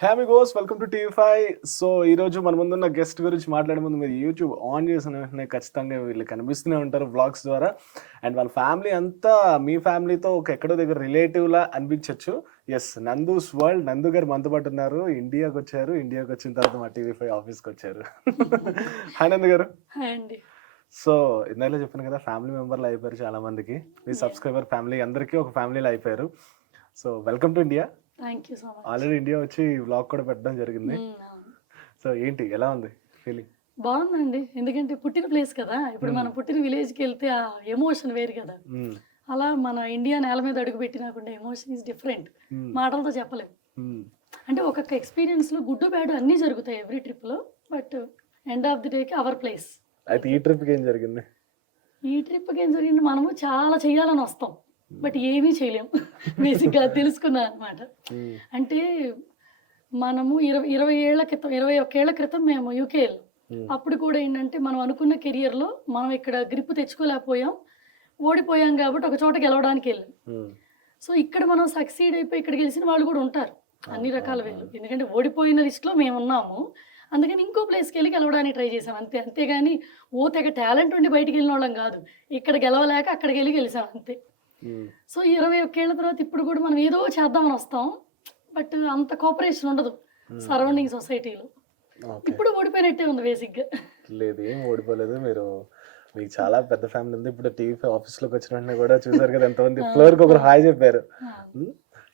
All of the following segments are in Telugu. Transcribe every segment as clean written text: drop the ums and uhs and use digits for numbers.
హ్యామీగోస్ వెల్కమ్ టు టీవీ5. సో ఈరోజు మన ముందున్న గెస్ట్ గురించి మాట్లాడే ముందు మీరు యూట్యూబ్ ఆన్ చేసిన వెంటనే ఖచ్చితంగా వీళ్ళు కనిపిస్తూనే ఉంటారు వ్లాగ్స్ ద్వారా. అండ్ వాళ్ళ ఫ్యామిలీ అంతా మీ ఫ్యామిలీతో ఒక ఎక్కడో దగ్గర రిలేటివ్లా అనిపించవచ్చు. ఎస్, నందూస్ వరల్డ్ నందు గారు మనతో పాటు ఉన్నారు. ఇండియాకి వచ్చారు. ఇండియాకి వచ్చిన తర్వాత మా టీవీ5 ఆఫీస్కి వచ్చారు. హాయ్ నందు గారు. హాయ్ అండి. సో ఇందాక చెప్పాను కదా, ఫ్యామిలీ మెంబర్లు అయిపోయారు చాలా మందికి. మీ సబ్స్క్రైబర్ ఫ్యామిలీ అందరికీ ఒక ఫ్యామిలీలో అయిపోయారు. So welcome to India. Thank you so much. Already India వచ్చి వ్లాగ్ కూడా పెట్టడం జరిగింది. సో ఏంటి, ఎలా ఉంది ఫీలింగ్? బాగుందండి, ఎందుకంటే పుట్టిన ప్లేస్ కదా. ఇప్పుడు మనం పుట్టిన విలేజ్కి వెళ్తే ఆ ఎమోషన్ వేరు కదా. అలా మన ఇండియా నేల మీద అడుగు పెట్టినాకుండా ఎమోషన్ ఈజ్ డిఫరెంట్. మాటలతో చెప్పలేము. అంటే ఒక్కొక్క ఎక్స్పీరియన్స్లో గుడ్ బ్యాడ్ అన్నీ జరుగుతాయి ఎవ్రీ ట్రిప్లో. బట్ ఎండ్ ఆఫ్ ది డేకి అవర్ ప్లేస్. అయితే ఈ ట్రిప్కి ఏం జరిగింది? ఈ ట్రిప్కి ఏం జరిగింది, మనము చాలా చేయాలని వస్తాం బట్ ఏమీ చేయలేము. బేసిక్గా తెలుసుకున్నా అనమాట. అంటే మనము 21 ఏళ్ల క్రితం మేము యూకే వెళ్ళాం. అప్పుడు కూడా ఏంటంటే మనం అనుకున్న కెరియర్లో మనం ఇక్కడ గ్రిప్ తెచ్చుకోలేకపోయాం, ఓడిపోయాం కాబట్టి ఒక చోట గెలవడానికి వెళ్ళాం. సో ఇక్కడ మనం సక్సీడ్ అయిపోయి ఇక్కడ గెలిచిన వాళ్ళు కూడా ఉంటారు అన్ని రకాల వేలు. ఎందుకంటే ఓడిపోయిన లిస్ట్లో మేము ఉన్నాము, అందుకని ఇంకో ప్లేస్కి వెళ్ళి గెలవడానికి ట్రై చేసాం అంతే. అంతేగాని ఓ తెగ టాలెంట్ ఉండి బయటికి వెళ్ళిన వాళ్ళం కాదు. ఇక్కడ గెలవలేక అక్కడికి వెళ్ళి గెలిచాం అంతే. సో 21 ఏళ్ల తర్వాత ఇప్పుడు కూడా మనం ఏదో చేద్దామని వస్తాం, బట్ అంత కోఆపరేషన్ ఉండదు సరౌండింగ్ సొసైటీలో. ఇప్పుడు ఓడిపోయినట్టే ఉంది బేసిక్గా. లేదు, ఏం ఓడిపోలేదు. మీకు చాలా పెద్ద ఫ్యామిలీ ఉంది. ఇప్పుడు టీవీ ఆఫీస్లోకి వచ్చిన వెంటనే కూడా చూసారు కదా, ఎంతమంది ఫ్లోర్కి ఒకరు హాయ్ చెప్పారు.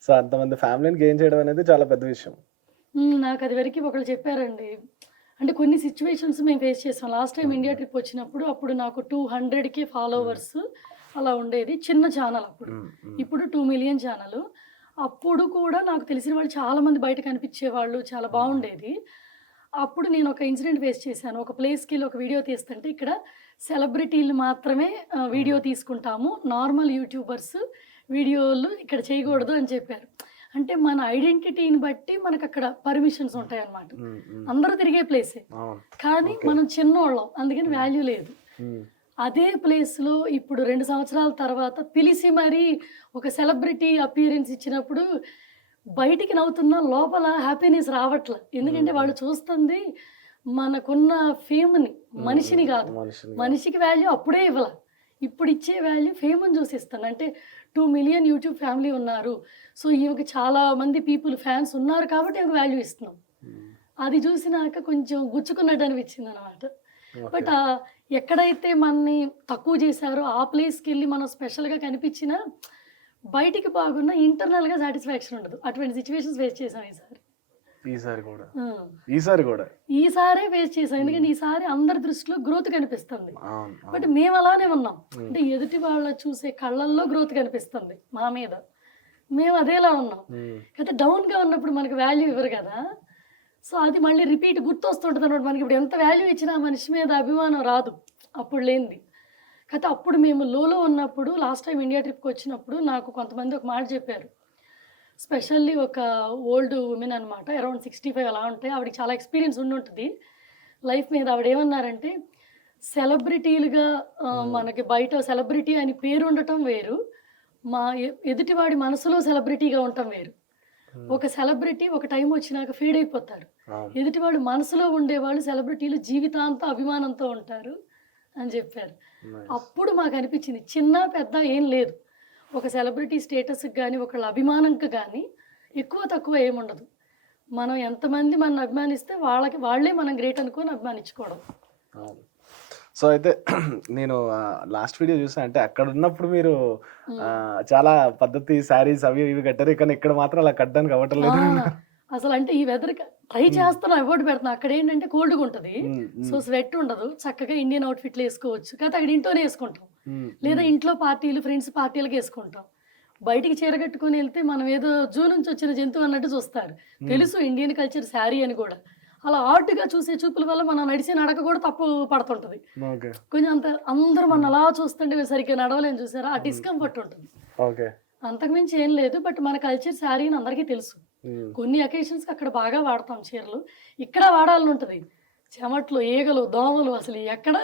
సో అంతమంది ఫ్యామిలీని గెయిన్ చేయడం అనేది చాలా పెద్ద విషయం. నాకు అది వరకు ఒకళ్ళు చెప్పారండి. అంటే కొన్ని సిచ్యువేషన్స్ మేము ఫేస్ చేసాం. లాస్ట్ టైం ఇండియా ట్రిప్ వచ్చినప్పుడు అప్పుడు నాకు 200K ఫాలోవర్స్ అలా ఉండేది, చిన్న ఛానల్ అప్పుడు. ఇప్పుడు 2 మిలియన్ ఛానల్. అప్పుడు కూడా నాకు తెలిసిన వాళ్ళు చాలామంది బయట కనిపించేవాళ్ళు, చాలా బాగుండేది. అప్పుడు నేను ఒక ఇన్సిడెంట్ ఫేస్ చేశాను. ఒక ప్లేస్కి వెళ్ళి ఒక వీడియో తీస్తుంటే ఇక్కడ సెలబ్రిటీలు మాత్రమే వీడియో తీసుకుంటాము, నార్మల్ యూట్యూబర్స్ వీడియోలు ఇక్కడ చేయకూడదు అని చెప్పారు. అంటే మన ఐడెంటిటీని బట్టి మనకు అక్కడ పర్మిషన్స్ ఉంటాయి అన్నమాట. అందరూ తిరిగే ప్లేసే కానీ మనం చిన్నోళ్ళం, అందుకని వాల్యూ లేదు. అదే ప్లేస్లో ఇప్పుడు 2 సంవత్సరాల తర్వాత పిలిచి మరీ ఒక సెలబ్రిటీ అపియరెన్స్ ఇచ్చినప్పుడు బయటికి నవ్వుతున్న లోపల హ్యాపీనెస్ రావట్లే. ఎందుకంటే వాళ్ళు చూస్తుంది మనకున్న ఫేమ్ని, మనిషిని కాదు. మనిషికి వాల్యూ అప్పుడే ఇవ్వాల, ఇప్పుడు ఇచ్చే వాల్యూ ఫేమ్ని చూసి ఇస్తాను. అంటే 2 మిలియన్ యూట్యూబ్ ఫ్యామిలీ ఉన్నారు, సో ఈమెకి చాలా మంది పీపుల్ ఫ్యాన్స్ ఉన్నారు కాబట్టి ఈమెకు వాల్యూ ఇస్తున్నాం. అది చూసినాక కొంచెం గుచ్చుకున్నట్టు అనిపించింది అనమాట. బట్ ఎక్కడైతే మనని తక్కువ చేశారో ఆ ప్లేస్కి వెళ్ళి మనం స్పెషల్గా కనిపించినా బయటికి బాగున్నా ఇంటర్నల్గా సాటిస్ఫాక్షన్ ఉండదు. అటువంటి సిచ్యువేషన్స్ ఫేస్ చేసాం ఈసారే ఫేస్ చేసాం. ఎందుకంటే ఈసారి అందరి దృష్టిలో గ్రోత్ కనిపిస్తుంది, బట్ మేము అలానే ఉన్నాం. అంటే ఎదుటి వాళ్ళ చూసే కళ్ళల్లో గ్రోత్ కనిపిస్తుంది మా మీద, మేము అదేలా ఉన్నాం. అయితే డౌన్గా ఉన్నప్పుడు మనకు వాల్యూ ఇవ్వరు కదా. సో అది మళ్ళీ రిపీట్ గుర్తొస్తుంటుంది అనమాట మనకి. ఇప్పుడు ఎంత వాల్యూ ఇచ్చినా మనిషి మీద అభిమానం రాదు అప్పుడు లేనిది. అయితే అప్పుడు మేము లోలో ఉన్నప్పుడు లాస్ట్ టైం ఇండియా ట్రిప్కి వచ్చినప్పుడు నాకు కొంతమంది ఒక మాట చెప్పారు. స్పెషల్లీ ఒక ఓల్డ్ ఉమెన్ అనమాట, అరౌండ్ 65 అలా ఉంటాయి. ఆవిడకి చాలా ఎక్స్పీరియన్స్ ఉంటుంది లైఫ్ మీద. ఆవిడ ఏమన్నారంటే, సెలబ్రిటీలుగా మనకి బయట సెలబ్రిటీ అని పేరు ఉండటం వేరు, మా ఎదుటివాడి మనసులో సెలబ్రిటీగా ఉండటం వేరు. ఒక సెలబ్రిటీ ఒక టైం వచ్చినాక ఫీడ్ అయిపోతారు, ఎదుటి వాళ్ళు మనసులో ఉండేవాళ్ళు సెలబ్రిటీలు జీవితాంతం అభిమానంతో ఉంటారు అని చెప్పారు. అప్పుడు మాకు అనిపించింది చిన్న పెద్ద ఏం లేదు, ఒక సెలబ్రిటీ స్టేటస్కి కానీ ఒకళ్ళ అభిమానంకి కానీ ఎక్కువ తక్కువ ఏముండదు. మనం ఎంతమంది మనం అభిమానిస్తే వాళ్ళే మనం గ్రేట్ అనుకొని అభిమానించుకోవడం. సో అయితే నేను లాస్ట్ వీడియో చూసాను, అంటే అక్కడ ఉన్నప్పుడు మీరు చాలా పద్ధతి శారీస్ అవి ఇవి కట్టారు, కానీ ఇక్కడ మాత్రం అలా కట్టడానికి అవ్వట్లేదు. అసలు అంటే ఈ వెదర్ ట్రై చేస్తాను, అవార్డు పెడుతున్నాను. అక్కడ ఏంటంటే కోల్డ్గా ఉంటుంది, సో స్వెట్ ఉండదు, చక్కగా ఇండియన్ అవుట్ఫిట్లు వేసుకోవచ్చు. కాకపోతే అక్కడ ఇంట్లోనే వేసుకుంటాం, లేదా ఇంట్లో పార్టీలు ఫ్రెండ్స్ పార్టీలకు వేసుకుంటాం. బయటికి చీర కట్టుకొని వెళ్తే మనం ఏదో జూ నుంచి వచ్చిన జంతువు అన్నట్టు చూస్తారు. తెలుసు ఇండియన్ కల్చర్ శారీ అని కూడా. అలా ఆర్ట్గా చూసే చూపుల వల్ల మనం నడిచే నడక కూడా తప్పు పడుతుంటుంది. కొంచెం అందరూ మనం అలా చూస్తుంటే సరిగ్గా నడవలేని చూసారా, ఆ డిస్కంఫర్ట్ ఉంటుంది. అంతకుమించి ఏం లేదు. బట్ మన కల్చర్ శారీ అని అందరికీ తెలుసు. కొన్ని అకేషన్స్కి అక్కడ బాగా వాడతాం చీరలు, ఇక్కడ వాడాలని ఉంటుంది. చెమట్లు, ఈగలు, దోమలు, అసలు ఎక్కడ.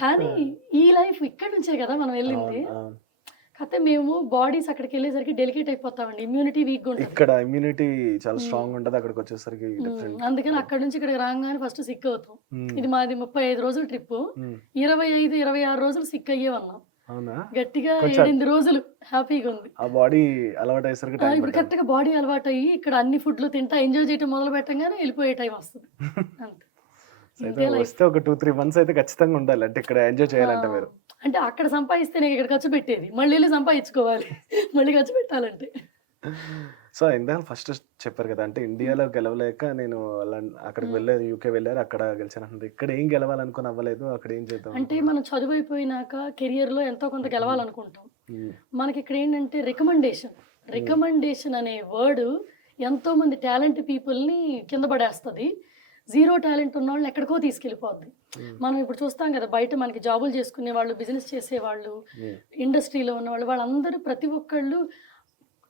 కానీ ఈ లైఫ్ ఇక్కడి నుంచే కదా మనం వెళ్ళింది. కాకపోతే మేము బాడీస్ అక్కడికి వెళ్ళేసరికి డెలికేట్ అయిపోతామండి, ఇమ్యూనిటీ వీక్గా ఉంటుంది. ఇక్కడ ఇమ్యూనిటీ చాలా స్ట్రాంగ్ ఉంటుంది, అక్కడికి వచ్చేసరికి డిఫరెంట్. అందుకని అక్కడ నుంచి ఇక్కడికి రాగానే ఫస్ట్ సిక్ అవుతాం. ఇది మాది 35 రోజుల ట్రిప్, 25-26 రోజులు సిక్ అయ్యే ఉన్నాం. అవునా? గట్టిగా 7-8 రోజులు హ్యాపీగా ఉంది. ఆ బాడీ అలవాటు అయ్యేసరికి ఇప్పుడు కరెక్ట్ గా బాడీ అలవాటు అయ్యి ఇక్కడ అన్ని ఫుడ్లు తింటా ఎంజాయ్ చేయడం మొదలు పెట్టంగానే వెళ్ళిపోయే టైం వస్తుంది. అంతే. వస్తే ఒక 2-3 months అయితే ఖచ్చితంగా ఉండాలి, అంటే ఇక్కడ ఎంజాయ్ చేయాలంటే మీరు. అంటే అక్కడ సంపాదిస్తే నేను ఇక్కడ ఖర్చు పెట్టేది, మళ్ళీ వెళ్ళి సంపాదించుకోవాలి, మళ్ళీ ఖర్చు పెట్టాలంటే. సో ఇందాక ఫస్ట్ చెప్పారు కదా, అంటే ఇండియాలో గెలవలేక నేను అక్కడికి వెళ్ళేది, యూకే వెళ్ళారు, అక్కడ గెలిచాను. ఇక్కడ ఏం గెలవాలనుకుని అవ్వలేదు, అక్కడ ఏం చేద్దాం అంటే మనం చదువు అయిపోయినాక కెరియర్ లో ఎంతో కొంత గెలవాలనుకుంటాం. మనకి ఇక్కడ ఏంటంటే రికమెండేషన్ అనే వర్డ్ ఎంతో మంది టాలెంట్ పీపుల్ని కింద పడేస్తుంది. జీరో టాలెంట్ ఉన్న వాళ్ళని ఎక్కడికో తీసుకెళ్ళిపోద్ది. మనం ఇప్పుడు చూస్తాం కదా, బయట మనకి జాబులు చేసుకునే వాళ్ళు, బిజినెస్ చేసేవాళ్ళు, ఇండస్ట్రీలో ఉన్న వాళ్ళు, వాళ్ళందరూ ప్రతి ఒక్కళ్ళు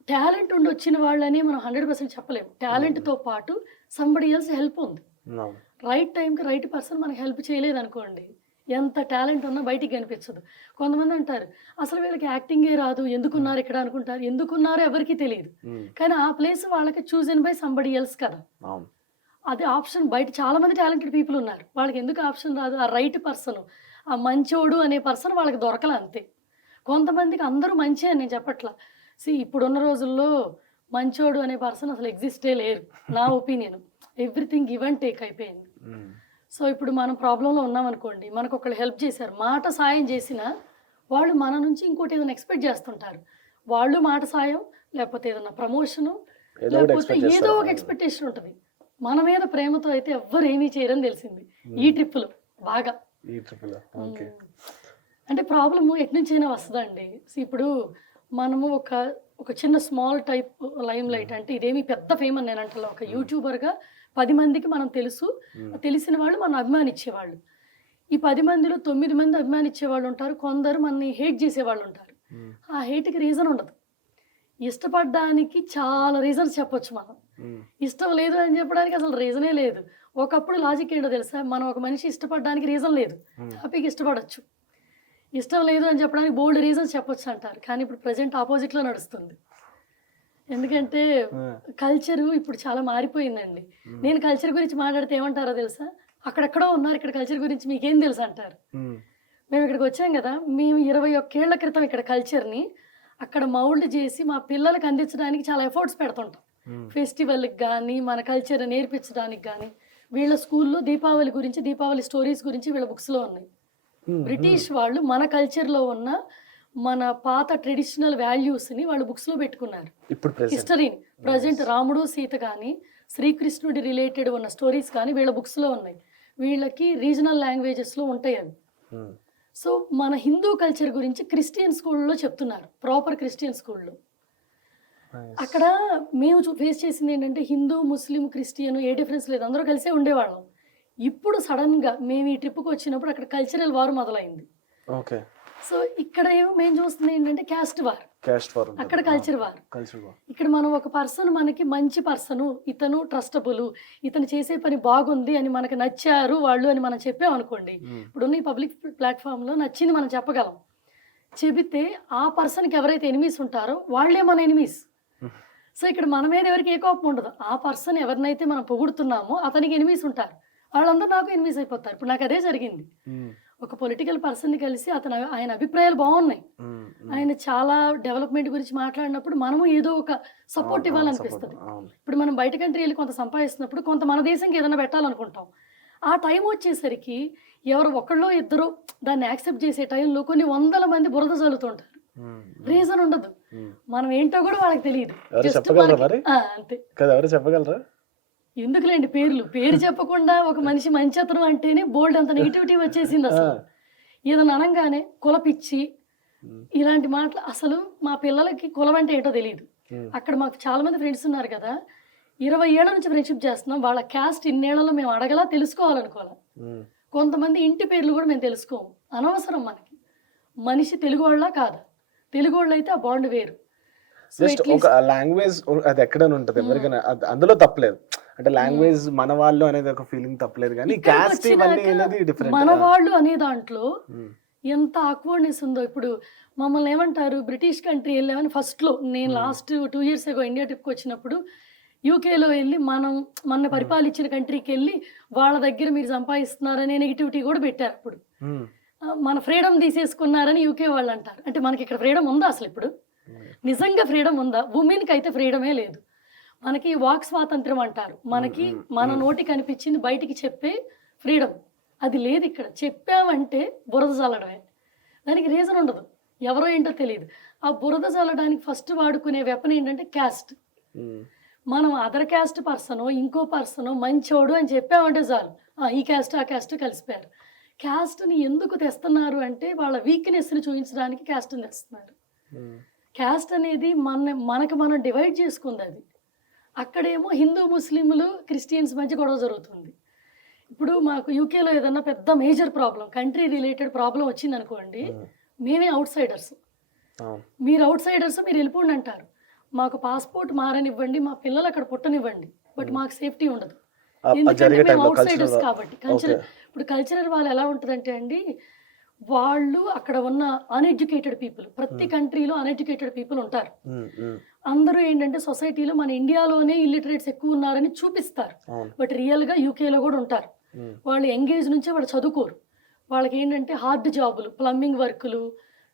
టాలెంట్ ఉండి వచ్చిన వాళ్ళని మనం 100% చెప్పలేము. టాలెంట్తో పాటు సంబడి ఎల్స్ హెల్ప్ ఉంది. రైట్ టైంకి రైట్ పర్సన్ మనకి హెల్ప్ చేయలేదు అనుకోండి, ఎంత టాలెంట్ ఉన్నా బయటికి కనిపించదు. కొంతమంది అంటారు అసలు వీళ్ళకి యాక్టింగే రాదు, ఎందుకున్నారు ఇక్కడ అనుకుంటారు. ఎందుకున్నారో ఎవరికి తెలియదు, కానీ ఆ ప్లేస్ వాళ్ళకి చూజన్ బై సంబడి ఎల్స్ కదా. అది ఆప్షన్ బయట చాలా మంది టాలెంటెడ్ పీపుల్ ఉన్నారు, వాళ్ళకి ఎందుకు ఆప్షన్ రాదు? ఆ రైట్ పర్సన్, ఆ మంచోడు అనే పర్సన్ వాళ్ళకి దొరకలే అంతే. కొంతమందికి అందరూ మంచి అని నేను చెప్పట్లా. ఇప్పుడున్న రోజుల్లో మంచోడు అనే పర్సన్ అసలు ఎగ్జిస్టే లేరు, నా opinion. Everything give and take అయిపోయింది. సో ఇప్పుడు మనం ప్రాబ్లంలో ఉన్నామనుకోండి, మనకు ఒకళ్ళు హెల్ప్ చేశారు, మాట సాయం చేసినా వాళ్ళు మన నుంచి ఇంకోటి ఏదైనా ఎక్స్పెక్ట్ చేస్తుంటారు. వాళ్ళు మాట సాయం, లేకపోతే ఏదైనా ప్రమోషను, లేకపోతే ఏదో ఒక ఎక్స్పెక్టేషన్ ఉంటుంది. మన మీద ప్రేమతో అయితే ఎవ్వరు ఏమీ చేయరని తెలిసింది ఈ ట్రిప్లో బాగా. అంటే ప్రాబ్లము ఎటు నుంచి అయినా వస్తుందండి. ఇప్పుడు మనము ఒక చిన్న స్మాల్ టైప్ లైమ్ లైట్, అంటే ఇదేమి పెద్ద ఫేమ్ అని నేను అంటలో, ఒక యూట్యూబర్గా 10 మందికి మనం తెలుసు, తెలిసిన వాళ్ళు మనం అభిమానించేవాళ్ళు. ఈ 10 మందిలో 9 మంది అభిమానించేవాళ్ళు ఉంటారు, కొందరు మనని హేట్ చేసేవాళ్ళు ఉంటారు. ఆ హేట్కి రీజన్ ఉండదు, ఇష్టపడడానికి చాలా రీజన్స్ చెప్పొచ్చు మనం. ఇష్టం లేదు అని చెప్పడానికి అసలు రీజనే లేదు. ఒకప్పుడు లాజిక్ ఏంటో తెలుసా, మనం ఒక మనిషి ఇష్టపడడానికి రీజన్ లేదు, హ్యాపీగా ఇష్టపడచ్చు. ఇష్టం లేదు అని చెప్పడానికి బోల్డ్ రీజన్స్ చెప్పొచ్చు అంటారు, కానీ ఇప్పుడు ప్రజెంట్ ఆపోజిట్లో నడుస్తుంది. ఎందుకంటే కల్చరు ఇప్పుడు చాలా మారిపోయిందండి. నేను కల్చర్ గురించి మాట్లాడితే ఏమంటారో తెలుసా, అక్కడెక్కడో ఉన్నారు, ఇక్కడ కల్చర్ గురించి మీకేం తెలుసు అంటారు. మేము ఇక్కడికి వచ్చాం కదా, మేము 21 ఏళ్ల క్రితం ఇక్కడ కల్చర్ని అక్కడ మౌల్డ్ చేసి మా పిల్లలకు అందించడానికి చాలా ఎఫర్ట్స్ పెడుతుంటాం. ఫెస్టివల్కి కానీ, మన కల్చర్ నేర్పించడానికి కానీ. వీళ్ళ స్కూల్లో దీపావళి గురించి, దీపావళి స్టోరీస్ గురించి వీళ్ళ బుక్స్లో ఉన్నాయి. బ్రిటిష్ వాళ్ళు మన కల్చర్లో ఉన్న మన పాత ట్రెడిషనల్ వాల్యూస్ని వాళ్ళు బుక్స్లో పెట్టుకున్నారు. హిస్టరీని ప్రజెంట్ రాముడు సీత కానీ, శ్రీకృష్ణుడి రిలేటెడ్ ఉన్న స్టోరీస్ కానీ వీళ్ళ బుక్స్లో ఉన్నాయి. వీళ్ళకి రీజనల్ లాంగ్వేజెస్లో ఉంటాయి అవి. సో మన హిందూ కల్చర్ గురించి క్రిస్టియన్ స్కూల్లో చెప్తున్నారు, ప్రాపర్ క్రిస్టియన్ స్కూల్లో. అక్కడ మేము ఫేస్ చేసింది ఏంటంటే, హిందూ, ముస్లిం, క్రిస్టియన్ ఏ డిఫరెన్స్ లేదు, అందరూ కలిసే ఉండేవాళ్ళం. ఇప్పుడు సడన్గా మేము ఈ ట్రిప్కి వచ్చినప్పుడు అక్కడ కల్చరల్ వార్ మొదలైంది. సో ఇక్కడ ఏమో మేము చూస్తుంది ఏంటంటే క్యాస్ట్ వార్, అక్కడ కల్చర్ వార్. ఇక్కడ మనం ఒక పర్సన్, మనకి మంచి పర్సను, ఇతను ట్రస్టబుల్, ఇతను చేసే పని బాగుంది అని మనకు నచ్చారు వాళ్ళు అని మనం చెప్పామనుకోండి, ఇప్పుడున్న ఈ పబ్లిక్ ప్లాట్ఫామ్లో నచ్చింది మనం చెప్పగలం. చెబితే ఆ పర్సన్కి ఎవరైతే ఎనిమీస్ ఉంటారో వాళ్ళే మన ఎనిమీస్. సో ఇక్కడ మన మీద ఎవరికి ఏ కోపం ఉండదు, ఆ పర్సన్ ఎవరినైతే మనం పొగుడుతున్నామో అతనికి ఎనిమీస్ ఉంటారు, వాళ్ళందరూ నాకు ఎనిమీస్ అయిపోతారు. ఇప్పుడు నాకు అదే జరిగింది. ఒక పొలిటికల్ పర్సన్ని కలిసి ఆయన అభిప్రాయాలు బాగున్నాయి, ఆయన చాలా డెవలప్మెంట్ గురించి మాట్లాడినప్పుడు మనము ఏదో ఒక సపోర్ట్ ఇవ్వాలనిపిస్తుంది. ఇప్పుడు మనం బయట కంట్రీ వెళ్ళి కొంత సంపాదిస్తున్నప్పుడు కొంత మన దేశంకి ఏదైనా పెట్టాలనుకుంటాం. ఆ టైం వచ్చేసరికి ఎవరు ఒకళ్ళో ఇద్దరు దాన్ని యాక్సెప్ట్ చేసే టైంలో కొన్ని 100 మంది బురద చల్లుతుంటారు. రీజన్ ఉండదు, మనం ఏంటో కూడా వాళ్ళకి తెలియదు. అంతే కదా, ఎవరు చెప్పగలరా? ఎందుకులేండి పేరు చెప్పకుండా ఒక మనిషి మంచితనం అంటేనే బోల్డ్ అంత నెగిటివిటీ వచ్చేసింది. అసలు ఏదైనా అనగానే కులపిచ్చి ఇలాంటి మాటలు. అసలు మా పిల్లలకి కులం అంటే ఏంటో తెలియదు. అక్కడ మాకు చాలా మంది ఫ్రెండ్స్ ఉన్నారు కదా, 20 ఏళ్ల నుంచి ఫ్రెండ్షిప్ చేస్తున్నాం. వాళ్ళ క్యాస్ట్ ఇన్నేళ్లలో మేము అడగలా, తెలుసుకోవాలనుకోవాలి. కొంతమంది ఇంటి పేర్లు కూడా మేము తెలుసుకోము, అనవసరం మనకి. మనిషి తెలుగు వాళ్ళ కాదా, తెలుగు వాళ్ళు అయితే ఆ బాండ్ వేరు. జస్ట్ ఒక లాంగ్వేజ్ అది ఎక్కడైనా ఉంటుంది ఎవరికైనా, అందులో తప్పలేదు. అంటే లాంగ్వేజ్ మన వాళ్ళు అనేది ఒక ఫీలింగ్ తప్పలేదు, కానీ క్యాస్ట్ ఇవన్నీ అనేది డిఫరెంట్. మన వాళ్ళు అనే దాంట్లో ఎంత ఆక్వర్డ్‌నెస్ ఉందో. ఇప్పుడు మమ్మల్ని ఏమంటారు బ్రిటిష్ కంట్రీ ఎళ్ళామని ఫస్ట్‌లో నేను లాస్ట్ 2 ఇయర్స్ ఎగో ఇండియా ట్రిప్‌కొచ్చినప్పుడు యూకేలో ఎళ్లి మనని పరిపాలించిన కంట్రీకెళ్ళి వాళ్ళ దగ్గర మీరు సంపాదిస్తున్నారనే నెగటివిటీ గూడా పెట్టారప్పుడు. మన ఫ్రీడమ్ తీసేసుకున్నారని యూకే వాళ్ళంటారు. అంటే మనకిక్కడ ఫ్రీడమ్ ఉందా అసలిప్పుడు? నిజంగా ఫ్రీడమ్ ఉందా? వుమెన్‌కైతే ఫ్రీడమే లేదు. మనకి వాక్ స్వాతంత్ర్యం అంటారు. మనకి మన నోటికి అనిపించింది బయటికి చెప్పే ఫ్రీడమ్. అది లేదిక్కడ. చెప్పామంటే బురద జల్లడమే. దానికి రీజన్ ఉండదు. ఎవరో ఏంటో తెలీదు. ఆ బురద జల్లడానికి ఫస్ట్ వాడుకునే వెపన్ ఏంటంటే క్యాస్ట్. మనం అదర్ క్యాస్ట్ పర్సనో, ఇంకో పర్సనో మంచోడు అని చెప్పామంటే చాలు. ఈ క్యాస్ట్, ఆ క్యాస్ట్ కలిసిపోయారు. క్యాస్ట్‌ని ఎందుకు తెస్తున్నారు అంటే వాళ్ళ వీక్‌నెస్‌ని చూపించడానికి క్యాస్ట్‌ని తెస్తున్నారు. క్యాస్ట్ అనేది మనకు మనం డివైడ్ చేసుకుందది. అక్కడేమో హిందూ, ముస్లింలు, క్రిస్టియన్స్ మధ్య గొడవ జరుగుతుంది. ఇప్పుడు మాకు యూకేలో ఏదన్నా పెద్ద major problem, country related problem వచ్చిందనుకోండి, మేమే ఔట్‌సైడర్స్. మీరు ఔట్‌సైడర్స్ మీరెళ్ళిపోండి అంటారు. మాకు పాస్‌పోర్ట్ మారనివ్వండి, మా పిల్లలు అక్కడ పుట్టనివ్వండి. బట్ మాకు సేఫ్టీ ఉండదు. ఎందుకంటే మేము ఔట్‌సైడర్స్ కాబట్టి. ఇప్పుడు కల్చరల్ వాళ్ళు ఎలా ఉంటదంటే అండి, వాళ్ళు అక్కడ ఉన్న అన్‌ఎడ్యుకేటెడ్ పీపుల్, ప్రతి కంట్రీలో అన్‌ఎడ్యుకేటెడ్ పీపుల్ ఉంటారు. అందరూ ఏంటంటే సొసైటీలో మన ఇండియాలోనే ఇల్లిటరేట్స్ ఎక్కువున్నారని చూపిస్తారు. బట్ రియల్‌గా యూకేలో గూడా ఉంటారు. వాళ్ళు యంగ్ ఏజ్ నుంచే వాళ్ళు చదువుకోరు. వాళ్ళకేంటంటే హార్డ్ జాబులు, ప్లంబింగ్ వర్కులు,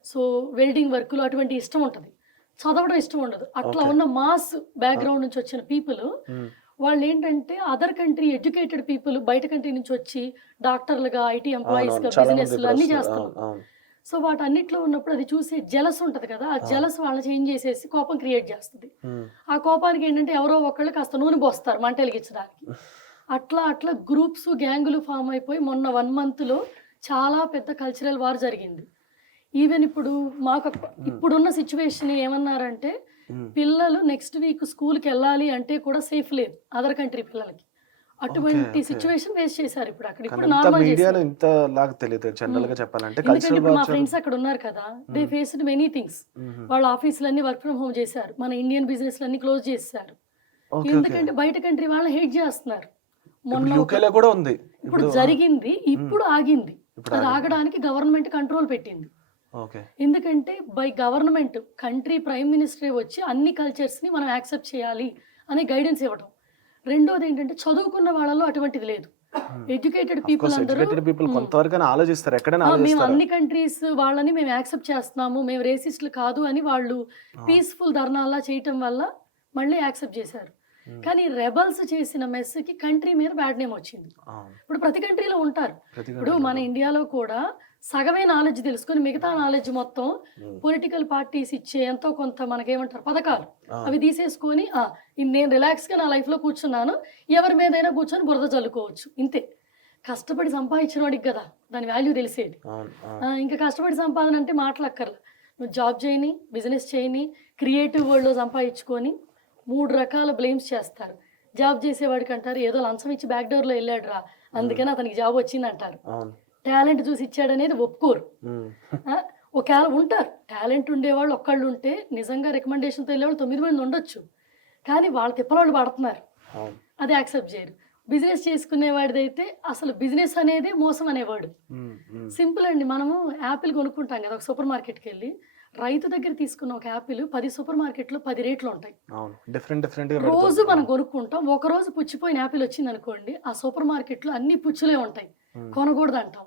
సో వెల్డింగ్ వర్కులు అటువంటి ఇష్టం ఉంటది. చదవడం ఇష్టం ఉండదు. అట్లా ఉన్న మాస్ బ్యాక్‌గ్రౌండ్ నుంచి వచ్చిన పీపుల్ వాళ్ళేంటంటే అదర్ కంట్రీ ఎడ్యుకేటెడ్ పీపుల్ బయట కంట్రీ నుంచి వచ్చి డాక్టర్లుగా, ఐటీ ఎంప్లాయీస్‌గా, బిజినెస్‌లు అన్నీ చేస్తున్నారు. సో వాటన్నిటిలో ఉన్నప్పుడు అది చూసి జెలస్ ఉంటది కదా! ఆ జెలస్ వాళ్ళని చేంజ్ చేసేసి కోపం క్రియేట్ చేస్తది. ఆ కోపానికి ఏంటంటే ఎవరో ఒకళ్ళు కాస్త నూనె పోస్తారు మంట వెలిగించడానికి. అట్లా గ్రూప్స్, గ్యాంగులు ఫార్మ్ అయిపోయి మొన్న 1 మంత్‌లో చాలా పెద్ద కల్చరల్ వార్ జరిగింది. ఈవెన్ ఇప్పుడు ఇప్పుడున్న సిట్యుయేషన్ ఏమన్నారంటే పిల్లలు నెక్స్ట్ వీక్ స్కూల్‌కెళ్ళాలి అంటే కూడా సేఫ్ లేదు అదర్ కంట్రీ పిల్లలకి. అటువంటి సిట్యుయేషన్ ఫేస్ చేశారు ఇప్పుడు అక్కడ. ఇప్పుడు నార్మల్ మీడియాలో ఇంత లాగా తెలియదు జనరల్‌గా చెప్పాలంటే ఎందుకంటే ఇప్పుడు మా ఫ్రెండ్స్ అక్కడ ఉన్నారు కదా! They faced many things. వాళ్ళ ఆఫీసులన్నీ వర్క్ ఫ్రమ్ హోమ్ చేశారు. మన ఇండియన్ బిజినెస్‌లన్నీ క్లోజ్ చేసేశారు. ఎందుకంటే బయట కంట్రీ వాళ్ళని హేట్ చేస్తున్నారు. మొన్న యూకేలో కూడా ఉంది. ఇప్పుడు జరిగింది. ఇప్పుడు ఆగింది. అది ఆగడానికి గవర్నమెంట్ కంట్రోల్ పెట్టింది. ఎందుకంటే బై గవర్నమెంట్ కంట్రీ ప్రైమ్ మినిస్టరే వచ్చి అన్ని కల్చర్స్‌ని మనం యాక్సెప్ట్ చేయాలి అని గైడెన్స్ ఇవ్వడం. రెండోది ఏంటంటే చదువుకున్న వాళ్ళలో అటువంటిది లేదు. ఎడ్యుకేటెడ్ పీపుల్ అందరూ కొంతవరకైనా ఆలోచిస్తారు. ఎక్కడైనా మేము అన్ని కంట్రీస్ వాళ్ళని మేము యాక్సెప్ట్ చేస్తున్నాము. మేము రేసిస్టులు కాదు అని వాళ్ళు పీస్‌ఫుల్ ధర్నాల్లా చేయటం వల్ల మళ్ళీ యాక్సెప్ట్ చేశారు. కానీ రెబల్స్ చేసిన మెస్‌కి కంట్రీ మీద బ్యాడ్ నేమ్ వచ్చింది. ఇప్పుడు ప్రతి కంట్రీలో ఉంటారు. ఇప్పుడు మన ఇండియాలో కూడా సగమే నాలెడ్జ్ తెలుసుకొని మిగతా నాలెడ్జ్ మొత్తం పొలిటికల్ పార్టీస్ ఇచ్చే ఎంతో కొంత మనకేమంటారు పథకాలు అవి తీసేసుకొని నేను రిలాక్స్గా నా లైఫ్లో కూర్చున్నాను, ఎవరి మీదైనా కూర్చొని బురద చల్లుకోవచ్చు ఇంతే. కష్టపడి సంపాదించిన వాడికి కదా దాని వాల్యూ తెలిసేది. ఇంకా కష్టపడి సంపాదన అంటే మాటలక్కర్లా. నువ్వు జాబ్ చేయని, బిజినెస్ చేయని, క్రియేటివ్ వరల్డ్లో సంపాదించుకొని 3 రకాల బ్లేమ్స్ చేస్తారు. జాబ్ చేసేవాడికి అంటారు ఏదో లంచం ఇచ్చి బ్యాక్ డోర్లో వెళ్ళాడు రా అందుకని అతనికి జాబ్ వచ్చింది అంటారు. టాలెంట్ చూసి ఇచ్చాడనేది ఒప్పుకోరు. ఒకవేళ ఉంటారు టాలెంట్ ఉండేవాళ్ళు ఒక్కళ్ళు ఉంటే నిజంగా రికమెండేషన్తో వెళ్ళేవాళ్ళు 9 మంది ఉండొచ్చు. కానీ వాళ్ళ తిప్పలవాళ్ళు పడుతున్నారు, అది యాక్సెప్ట్ చేయరు. బిజినెస్ చేసుకునే వాడిదైతే అసలు బిజినెస్ అనేది మోసం అనేవాడు. సింపుల్ అండి. మనము యాపిల్ కొనుక్కుంటాం కదా ఒక సూపర్ మార్కెట్కి వెళ్ళి, రైతు దగ్గర తీసుకున్న ఒక యాపిల్ 10 సూపర్ మార్కెట్లో 10 రేట్లు ఉంటాయి. రోజు మనం కొనుక్కుంటాం. ఒక రోజు పుచ్చిపోయిన యాపిల్ వచ్చింది అనుకోండి, ఆ సూపర్ మార్కెట్లో అన్ని పుచ్చులే ఉంటాయి, కొనకూడదు అంటాం.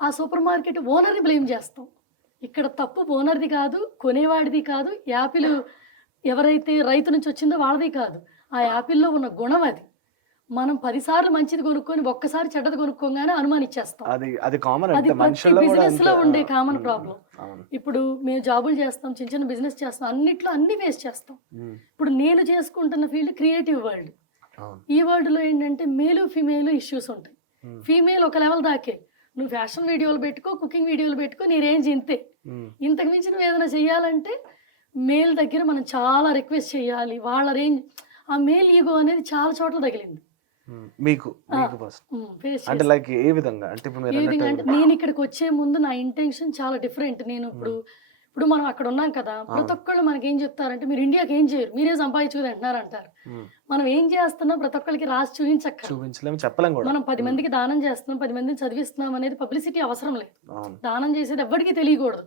ఆ సూపర్ మార్కెట్ ఓనర్ని బ్లేమ్ చేస్తాం. ఇక్కడ తప్పు ఓనర్ది కాదు, కొనేవాడిది కాదు, యాపిల్ ఎవరైతే రైతు నుంచి వచ్చిందో వాళ్ళది కాదు. ఆ యాపిల్లో ఉన్న గుణం అది. మనం 10 సార్లు మంచిది కొనుక్కొని ఒక్కసారి చెడ్డది కొనుక్కోగానే అనుమానిచ్చేస్తాం. అది కామన్. అది ప్రతి బిజినెస్ లో ఉండే కామన్ ప్రాబ్లం. ఇప్పుడు మేము జాబులు చేస్తాం, చిన్న చిన్న బిజినెస్ చేస్తాం, అన్నిట్లో అన్ని వేస్ట్ చేస్తాం. ఇప్పుడు నేను చేసుకుంటున్న ఫీల్డ్ క్రియేటివ్ వరల్డ్. ఈ వరల్డ్ లో ఏంటంటే మేలు ఫీమేల్ ఇష్యూస్ ఉంటాయి. ఫీమేల్ ఒక లెవెల్ దాకే, నువ్వు ఫ్యాషన్ వీడియోలు పెట్టుకో, కుకింగ్ వీడియోలు పెట్టుకో, నీ రేంజ్ ఇంతే. ఇంతకు మించి నువ్వు ఏదైనా చెయ్యాలంటే మేల్ దగ్గర మనం చాలా రిక్వెస్ట్ చేయాలి. వాళ్ళ రేంజ్, ఆ మేల్ ఈగో అనేది చాలా చోట్ల తగిలింది. అంటే లైక్ ఏ విధంగా అంటే నేను ఇక్కడికి వచ్చే ముందు నా ఇంటెన్షన్ చాలా డిఫరెంట్. నేను ఇప్పుడు ఇప్పుడు మనం అక్కడ ఉన్నాం కదా, ప్రతి ఒక్కళ్ళు మనకి ఏం చెప్తారంటే మీరు ఇండియాకి ఏం చేయరు, మీరే సంపాదించుకుని అంటున్నారు అంటారు. మనం ఏం చేస్తున్నాం ప్రతి ఒక్కరికి రాసి చూపించలేము, చెప్పలేం కూడా. మనం 10 మందికి దానం చేస్తున్నాం, 10 మందిని చదివిస్తున్నాం అనేది పబ్లిసిటీ అవసరం లేదు. దానం చేసేది ఎవరికి తెలియకూడదు.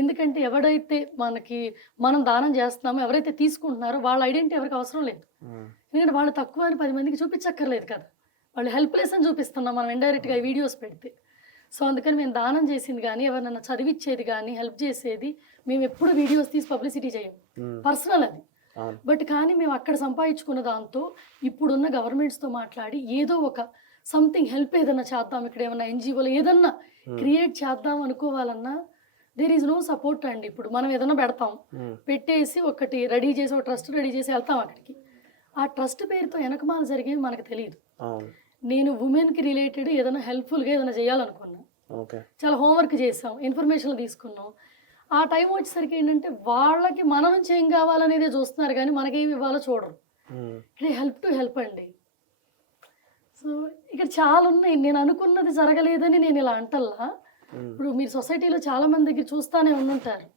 ఎందుకంటే ఎవడైతే మనం దానం చేస్తున్నామో, ఎవరైతే తీసుకుంటున్నారో వాళ్ళ ఐడెంటిటీ ఎవరికి అవసరం లేదు. ఎందుకంటే వాళ్ళు తక్కువ అని 10 మందికి చూపించక్కర్లేదు కదా, వాళ్ళు హెల్ప్లెస్ అని చూపిస్తున్నాం మనం ఇండైరెక్ట్గా వీడియోస్ పెడితే. సో అందుకని మేము దానం చేసింది కానీ, ఎవరినైనా చదివిచ్చేది కానీ, హెల్ప్ చేసేది మేము ఎప్పుడు వీడియోస్ తీసి పబ్లిసిటీ చేయము, పర్సనల్ అది. బట్ కానీ మేము అక్కడ సంపాదించుకున్న దాంతో ఇప్పుడున్న గవర్నమెంట్స్తో మాట్లాడి ఏదో ఒక సంథింగ్ హెల్ప్ ఏదన్నా చేద్దాం, ఇక్కడ ఏమన్నా ఎన్జిఓలో ఏదన్నా క్రియేట్ చేద్దాం అనుకోవాలన్నా దేర్ ఈజ్ నో సపోర్ట్ అండి. ఇప్పుడు మనం ఏదైనా పెడతాం, పెట్టేసి ఒకటి రెడీ చేసి ఒక ట్రస్ట్ రెడీ చేసి వెళ్తాం అక్కడికి. ఆ ట్రస్ట్ పేరుతో వెనకమాల జరిగేది మనకు తెలియదు. నేను ఉమెన్కి రిలేటెడ్ ఏదైనా హెల్ప్ఫుల్గా ఏదైనా చేయాలనుకున్నా, చాలా హోంవర్క్ చేసాం, ఇన్ఫర్మేషన్లు తీసుకున్నాం. ఆ టైం వచ్చేసరికి ఏంటంటే వాళ్ళకి మన నుంచి ఏం కావాలనేదే చూస్తున్నారు కానీ మనకేమి ఇవ్వాలో చూడరు. ఇక్కడ హెల్ప్ టు హెల్ప్ అండి. సో ఇక్కడ చాలా ఉన్నాయి. నేను అనుకున్నది జరగలేదని నేను ఇలా అంటల్లా. ఇప్పుడు మీరు సొసైటీలో చాలా మంది దగ్గర చూస్తానే ఉండుంటారు.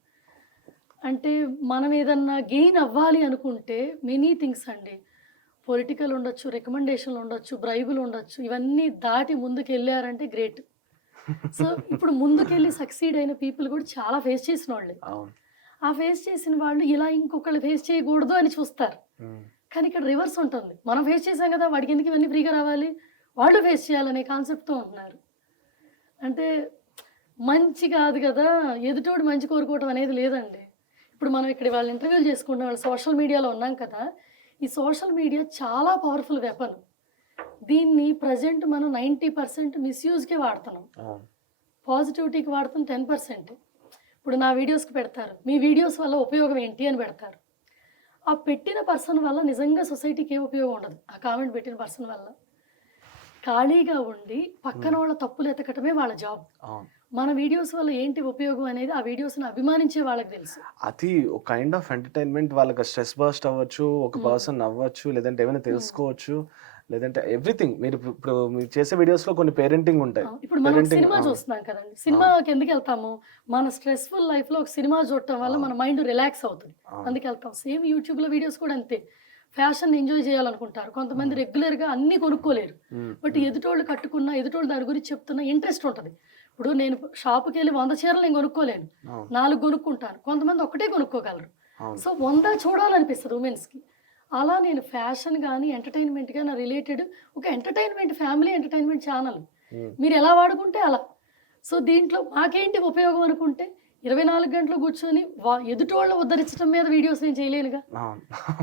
అంటే మనం ఏదన్నా గెయిన్ అవ్వాలి అనుకుంటే మెనీ థింగ్స్ అండి, పొలిటికల్ ఉండొచ్చు, రికమెండేషన్లు ఉండొచ్చు, బ్రైబులు ఉండొచ్చు, ఇవన్నీ దాటి ముందుకు వెళ్ళారంటే గ్రేట్. సో ఇప్పుడు ముందుకెళ్ళి సక్సీడ్ అయిన పీపుల్ కూడా చాలా ఫేస్ చేసిన వాళ్ళే. ఆ ఫేస్ చేసిన వాళ్ళు ఇలా ఇంకొకళ్ళు ఫేస్ చేయకూడదు అని చూస్తారు. కానీ ఇక్కడ రివర్స్ ఉంటుంది, మనం ఫేస్ చేసాం కదా వాడికి ఎందుకు ఇవన్నీ ఫ్రీగా రావాలి, వాళ్ళు ఫేస్ చేయాలనే కాన్సెప్ట్తో ఉంటున్నారు. అంటే మంచి కాదు కదా, ఎదుటోడు మంచి కోరుకోవటం అనేది లేదండి. ఇప్పుడు మనం ఇక్కడ వాళ్ళు ఇంటర్వ్యూలు చేసుకుంటాం, వాళ్ళు సోషల్ మీడియాలో ఉన్నాం కదా, ఈ సోషల్ మీడియా చాలా పవర్ఫుల్ వెపన్. దీన్ని ప్రజెంట్ మనం 90% మిస్యూజ్కే వాడుతున్నాం, పాజిటివిటీకి వాడుతాం 10%. ఇప్పుడు నా వీడియోస్కి పెడతారు, మీ వీడియోస్ వల్ల ఉపయోగం ఏంటి అని పెడతారు. ఆ పెట్టిన పర్సన్ వల్ల నిజంగా సొసైటీకి ఏ ఉపయోగం ఉండదు. ఆ కామెంట్ పెట్టిన పర్సన్ వల్ల ఖాళీగా ఉండి పక్కన వాళ్ళ తప్పులు ఎతకటమే వాళ్ళ జాబ్. మన వీడియోస్ వల్ల ఏంటి ఉపయోగం అనేది ఆ వీడియోస్ని అభిమానించే వాళ్ళకి తెలుసు. అది ఒక కైండ్ ఆఫ్ ఎంటర్టైన్మెంట్, వాళ్ళకి స్ట్రెస్ బస్ట్ అవ్వచ్చు, ఒక పర్సన్ అవ్వచ్చు, లేదంటే ఏమైనా తెలుసుకోవచ్చు, లేదంటే ఎవ్రీథింగ్. మీరు ఇప్పుడు మీరు చేసే వీడియోస్ లో కొన్ని పేరెంటింగ్ ఉంటాయి. ఇప్పుడు మనం సినిమా చూస్తున్నాం కదండి, సినిమాకి ఎందుకు వెళ్తాము, మన స్ట్రెస్ఫుల్ లైఫ్ లో ఒక సినిమా చూడటం వల్ల మన మైండ్ రిలాక్స్ అవుతుంది, అందుకు వెళ్తాం. సేమ్ యూట్యూబ్ లో వీడియోస్ కూడా అంతే, ఫ్యాషన్ ఎంజాయ్ చేయాలనుకుంటారు కొంతమంది, రెగ్యులర్ గా అన్ని కొనుక్కోలేరు. బట్ ఎదుటోళ్ళు కట్టుకున్న, ఎదుటోళ్ళు దాని గురించి చెప్తున్న ఇంట్రెస్ట్ ఉంటుంది. ఇప్పుడు నేను షాపుకి వెళ్ళి 100 చీరలు నేను కొనుక్కోలేను, 4 కొనుక్కుంటాను, కొంతమంది ఒకటే కొనుక్కోగలరు. సో 100 చూడాలనిపిస్తుంది ఉమెన్స్కి. అలా నేను ఫ్యాషన్ కానీ ఎంటర్టైన్మెంట్ కానీ రిలేటెడ్ ఒక ఎంటర్టైన్మెంట్, ఫ్యామిలీ ఎంటర్టైన్మెంట్ ఛానల్ మీరు ఎలా వాడుకుంటే అలా. సో దీంట్లో మాకేంటి ఉపయోగం అనుకుంటే 24 గంటలు కూర్చొని ఎదుటోళ్ళ ఉద్ధరించడం మీద వీడియోస్ నేను చేయలేనుగా.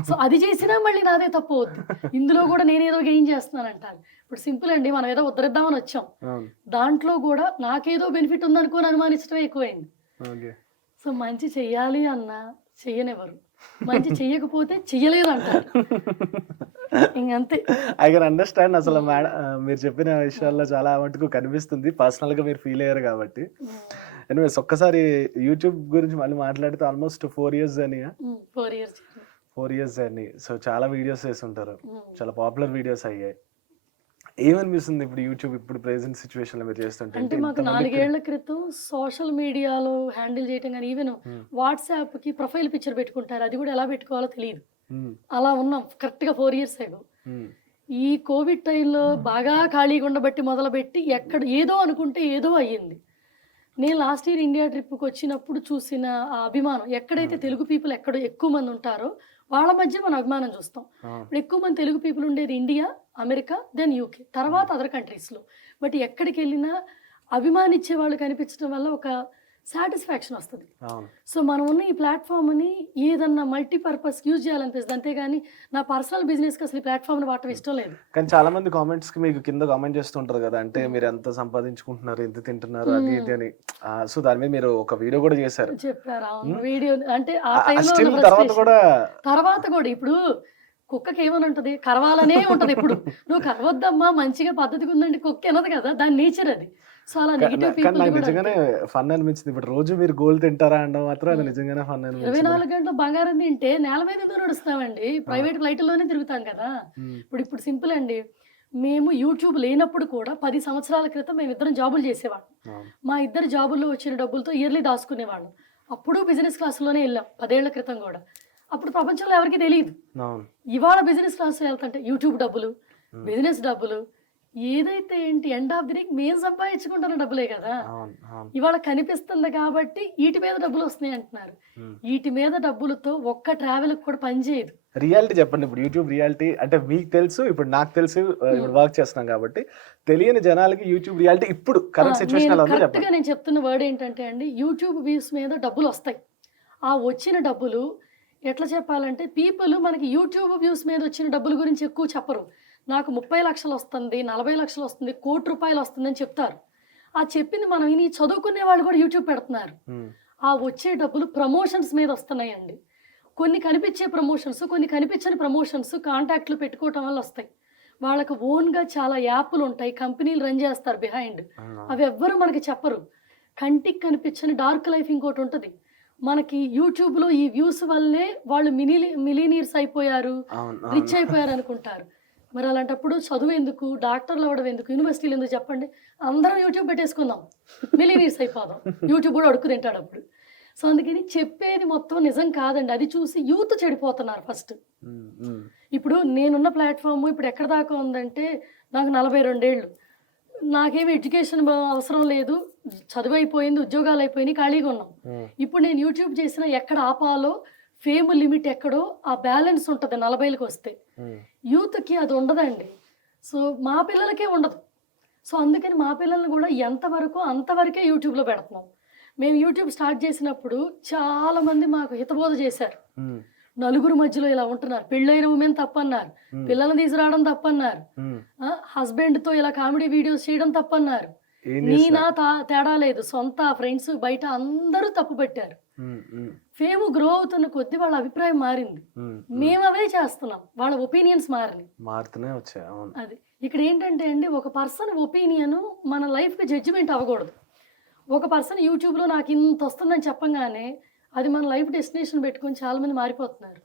సో అది చేసినా మళ్ళీ నాదే తప్పు అవుద్ది, ఇందులో కూడా నేనేదో గెయిన్ చేస్తున్నాను అంటారు. ఇప్పుడు సింపుల్ అండి, మనం ఏదో ఉద్ధరిద్దామని వచ్చాం, దాంట్లో కూడా నాకేదో బెనిఫిట్ ఉందనుకోని అనుమానించడం ఎక్కువైంది. సో మంచి చెయ్యాలి అన్నా చెయ్యనివ్వరు, మంచి చెయ్యకపోతే చెయ్యలేదు అంటారు. ఇంకంతే. I can understand. అసలు మేడం మీరు చెప్పిన విషయాల్లో చాలా మటుకు కనిపిస్తుంది, పర్సనల్ గా మీరు ఫీల్ అయ్యారు కాబట్టి. ఎనీవేస్ ఒక్కసారి యూట్యూబ్ గురించి మళ్ళీ మాట్లాడితే ఆల్మోస్ట్ 4 years అని. 4 years అని. సో చాలా వీడియోస్ చేస్తుంటారు, చాలా పాపులర్ వీడియోస్ అయ్యాయి. ఏమనిపిస్తుంది ఇప్పుడు యూట్యూబ్ ఇప్పుడు ప్రెసెంట్ సిచ్యువేషన్ లో మీరు చేస్తుంటే? అంటే మాకు 4 ఏళ్ల క్రితం సోషల్ మీడియాలో హ్యాండిల్ చేయటం కానీ, ఈవెన్ వాట్సాప్ కి ప్రొఫైల్ పిక్చర్ పెట్టుకుంటారు, అది కూడా ఎలా పెట్టుకోవాలో తెలియదు, అలా ఉన్నాం కరెక్ట్ గా 4 years ago. ఈ కోవిడ్ టైంలో బాగా ఖాళీగా ఉండబట్టి మొదలుపెట్టి ఎక్కడ ఏదో అనుకుంటే ఏదో అయ్యింది. నేను లాస్ట్ ఇయర్ ఇండియా ట్రిప్కి వచ్చినప్పుడు చూసిన ఆ అభిమానం, ఎక్కడైతే తెలుగు పీపుల్ ఎక్కడ ఎక్కువ మంది ఉంటారో వాళ్ళ మధ్య మనం అభిమానం చూస్తాం. ఇప్పుడు ఎక్కువ మంది తెలుగు పీపుల్ ఉండేది ఇండియా, అమెరికా, దెన్ యూకే, తర్వాత అదర్ కంట్రీస్లో. బట్ ఎక్కడికి వెళ్ళినా అభిమానించే వాళ్ళు కనిపించడం వల్ల ఒక సాటిస్ఫాక్షన్ వస్తుంది. సో మనం ఉన్న ఈ ప్లాట్ఫామ్ని ఏదన్నా మల్టీపర్పస్ యూజ్ చేయాలనిపిస్తుంది, అంతేగాని నా పర్సనల్ బిజినెస్కి అసలు ఈ ప్లాట్ఫామ్ని వాడటం ఇష్టం లేదు. కానీ చాలా మంది కామెంట్స్కి మీకు కింద కామెంట్ చేస్తుంటారు కదా, అంటే మీరు ఎంత సంపాదించుకుంటున్నారు, ఎంత తింటున్నారు, అది ఇది అని. సో దాని మీద మీరు ఒక వీడియో కూడా చేశారు. చెప్పారు, అవును. వీడియో అంటే ఆ తర్వాత కూడా ఇప్పుడు కుక్కకి ఏమని ఉంటుంది, కరవాలనే ఉంటుంది. ఇప్పుడు నువ్వు కరవద్దమ్మా మంచిగా పద్ధతిగా ఉందండి కుక్క అనదు కదా, దాని నేచర్ అది. సో అలా నెగిటివ్ పీపుల్ నిజంగానే ఫన్ అనిపించింది. ఇప్పుడు రోజు మీరు గోల్ తింటారా అంటే మాత్రం అది నిజంగానే ఫన్ అనిపించింది. 24 గంటలు బంగారం తింటే నేల మీద ఎందుకు నడుస్తామండి, ప్రైవేట్ ఫ్లైట్లోనే తిరుగుతాం కదా. ఇప్పుడు సింపుల్ అండి, మేము యూట్యూబ్ లేనప్పుడు కూడా 10 సంవత్సరాల క్రితం మేము ఇద్దరం జాబులు చేసేవాళ్ళం. మా ఇద్దరు జాబుల్లో వచ్చిన డబ్బులతో ఇయర్లీ దాచుకునేవాళ్ళం. అప్పుడు బిజినెస్ క్లాసులోనే వెళ్ళాం 10 ఏళ్ల క్రితం కూడా. అప్పుడు ప్రపంచంలో ఎవరికీ తెలియదు. అవును. ఇవాళ బిజినెస్ క్లాస్‌లో వెళ్తుంటే యూట్యూబ్ డబ్బులు, బిజినెస్ డబ్బులు, ఏదైతే ఏంటి ఎండ్ ఆఫ్ ది డే మేము సంపాదించుకుంటున్న డబ్బులే కదా! అవును. అవును. ఇవాళ కనిపిస్తుంది కాబట్టి ఈటి మీద డబ్బులు వస్తున్నాయి అంటున్నారు. ఈటి మీద డబ్బులతో ఒక్క ట్రావెల్‌కి కూడా పని చేయదు. రియాలిటీ చెప్పండి. ఇప్పుడు యూట్యూబ్ రియాలిటీ అంటే మీకు తెలుసు, ఇప్పుడు నాకు తెలుసు, ఇప్పుడు వర్క్ చేస్తున్నాం కాబట్టి తెలియని జనాలకి యూట్యూబ్ రియాలిటీ ఇప్పుడు కరెంట్ సిచ్యువేషన్ ఎలా ఉందో చెప్పండి. కరెక్ట్‌గా నేను చెప్తున్న వర్డ్ ఏంటంటే అండి, యూట్యూబ్ వ్యూస్ మీద డబ్బులు వస్తాయి. ఆ వచ్చిన డబ్బులు ఎట్లా చెప్పాలంటే పీపుల్ మనకి యూట్యూబ్ వ్యూస్ మీద వచ్చిన డబ్బుల గురించి ఎక్కువ చెప్పరు. నాకు 30 లక్షలు వస్తుంది, 40 లక్షలు వస్తుంది, ₹1,00,00,000 వస్తుందని చెప్తారు. ఆ చెప్పింది మనం విని చదువుకునే వాళ్ళు కూడా యూట్యూబ్ పెడుతున్నారు. ఆ వచ్చే డబ్బులు ప్రమోషన్స్ మీద వస్తున్నాయండి. కొన్ని కనిపించే ప్రమోషన్స్, కొన్ని కనిపించని ప్రమోషన్స్ కాంటాక్ట్లు పెట్టుకోవటం వల్ల వస్తాయి. వాళ్ళకి ఓన్‌గా చాలా యాప్‌లు ఉంటాయి. కంపెనీలు రన్ చేస్తారు బిహైండ్. అవి ఎవ్వరు మనకి చెప్పరు. కంటికి కనిపించని డార్క్ లైఫ్ ఇంకోటి ఉంటది. మనకి యూట్యూబ్‌లో ఈ వ్యూస్ వల్లే వాళ్ళు మిలీనియర్స్ అయిపోయారు, రిచ్ అయిపోయారు అనుకుంటారు. మరి అలాంటప్పుడు చదువు ఎందుకు? డాక్టర్లు అవ్వడం ఎందుకు? యూనివర్సిటీలు ఎందుకు చెప్పండి? అందరం యూట్యూబ్ పెట్టేసుకుందాం. మిలీనియర్స్ అయిపోదాం. యూట్యూబ్ కూడా అడుక్కు తింటాడు అప్పుడు. సో అందుకని చెప్పేది మొత్తం నిజం కాదండి. అది చూసి యూత్ చెడిపోతున్నారు ఫస్ట్. ఇప్పుడు నేనున్న ప్లాట్‌ఫార్మ్ ఇప్పుడు ఎక్కడి దాకా ఉందంటే నాకు 42 ఏళ్ళు. నాకేమి ఎడ్యుకేషన్ అవసరం లేదు. చదువయిపోయింది, ఉద్యోగాలయిపోయినాయి, ఖాళీగా ఉన్నాం. ఇప్పుడు నేను యూట్యూబ్ చేసినా ఎక్కడ ఆపాలో, ఫేమ్ లిమిట్ ఎక్కడో ఆ బ్యాలెన్స్ ఉంటది 40లకొస్తే. యూత్‌కి అది ఉండదండి. సో, మా పిల్లలకే ఉండదు. సో, అందుకని మా పిల్లల్ని కూడా ఎంతవరకో అంతవరకే యూట్యూబ్‌లో పెడుతున్నాం. మేము యూట్యూబ్ స్టార్ట్ చేసినప్పుడు చాలామంది మాకు హితబోధ చేశారు. నలుగురు మధ్యలో ఇలా ఉంటున్నారు. పెళ్ళైన ఉమెన్ తప్పన్నారు. పిల్లల్ని తీసుకురావడం తప్పన్నారు. హస్బెండ్‌తో ఇలా కామెడీ వీడియోస్ చేయడం తప్పన్నారు. తేడా లేదు. సొంత ఫ్రెండ్స్ బయట అందరూ తప్పు పెట్టారు. ఫేమ్ గ్రో అవుతున్న కొద్దీ వాళ్ళ అభిప్రాయం మారింది. మేము అవే చేస్తున్నాం. వాళ్ళ ఒపీనియన్స్ మారుతూనే వచ్చాయి. అవును. అది ఇక్కడ ఏంటంటే అండి, ఒక పర్సన్ ఒపీనియన్ మన లైఫ్‌కి జడ్జిమెంట్ అవ్వకూడదు. ఒక పర్సన్ యూట్యూబ్‌లో నాకు ఇంత వస్తుందని చెప్పంగానే అది మన లైఫ్ డెస్టినేషన్ పెట్టుకొని చాలా మంది మారిపోతున్నారు.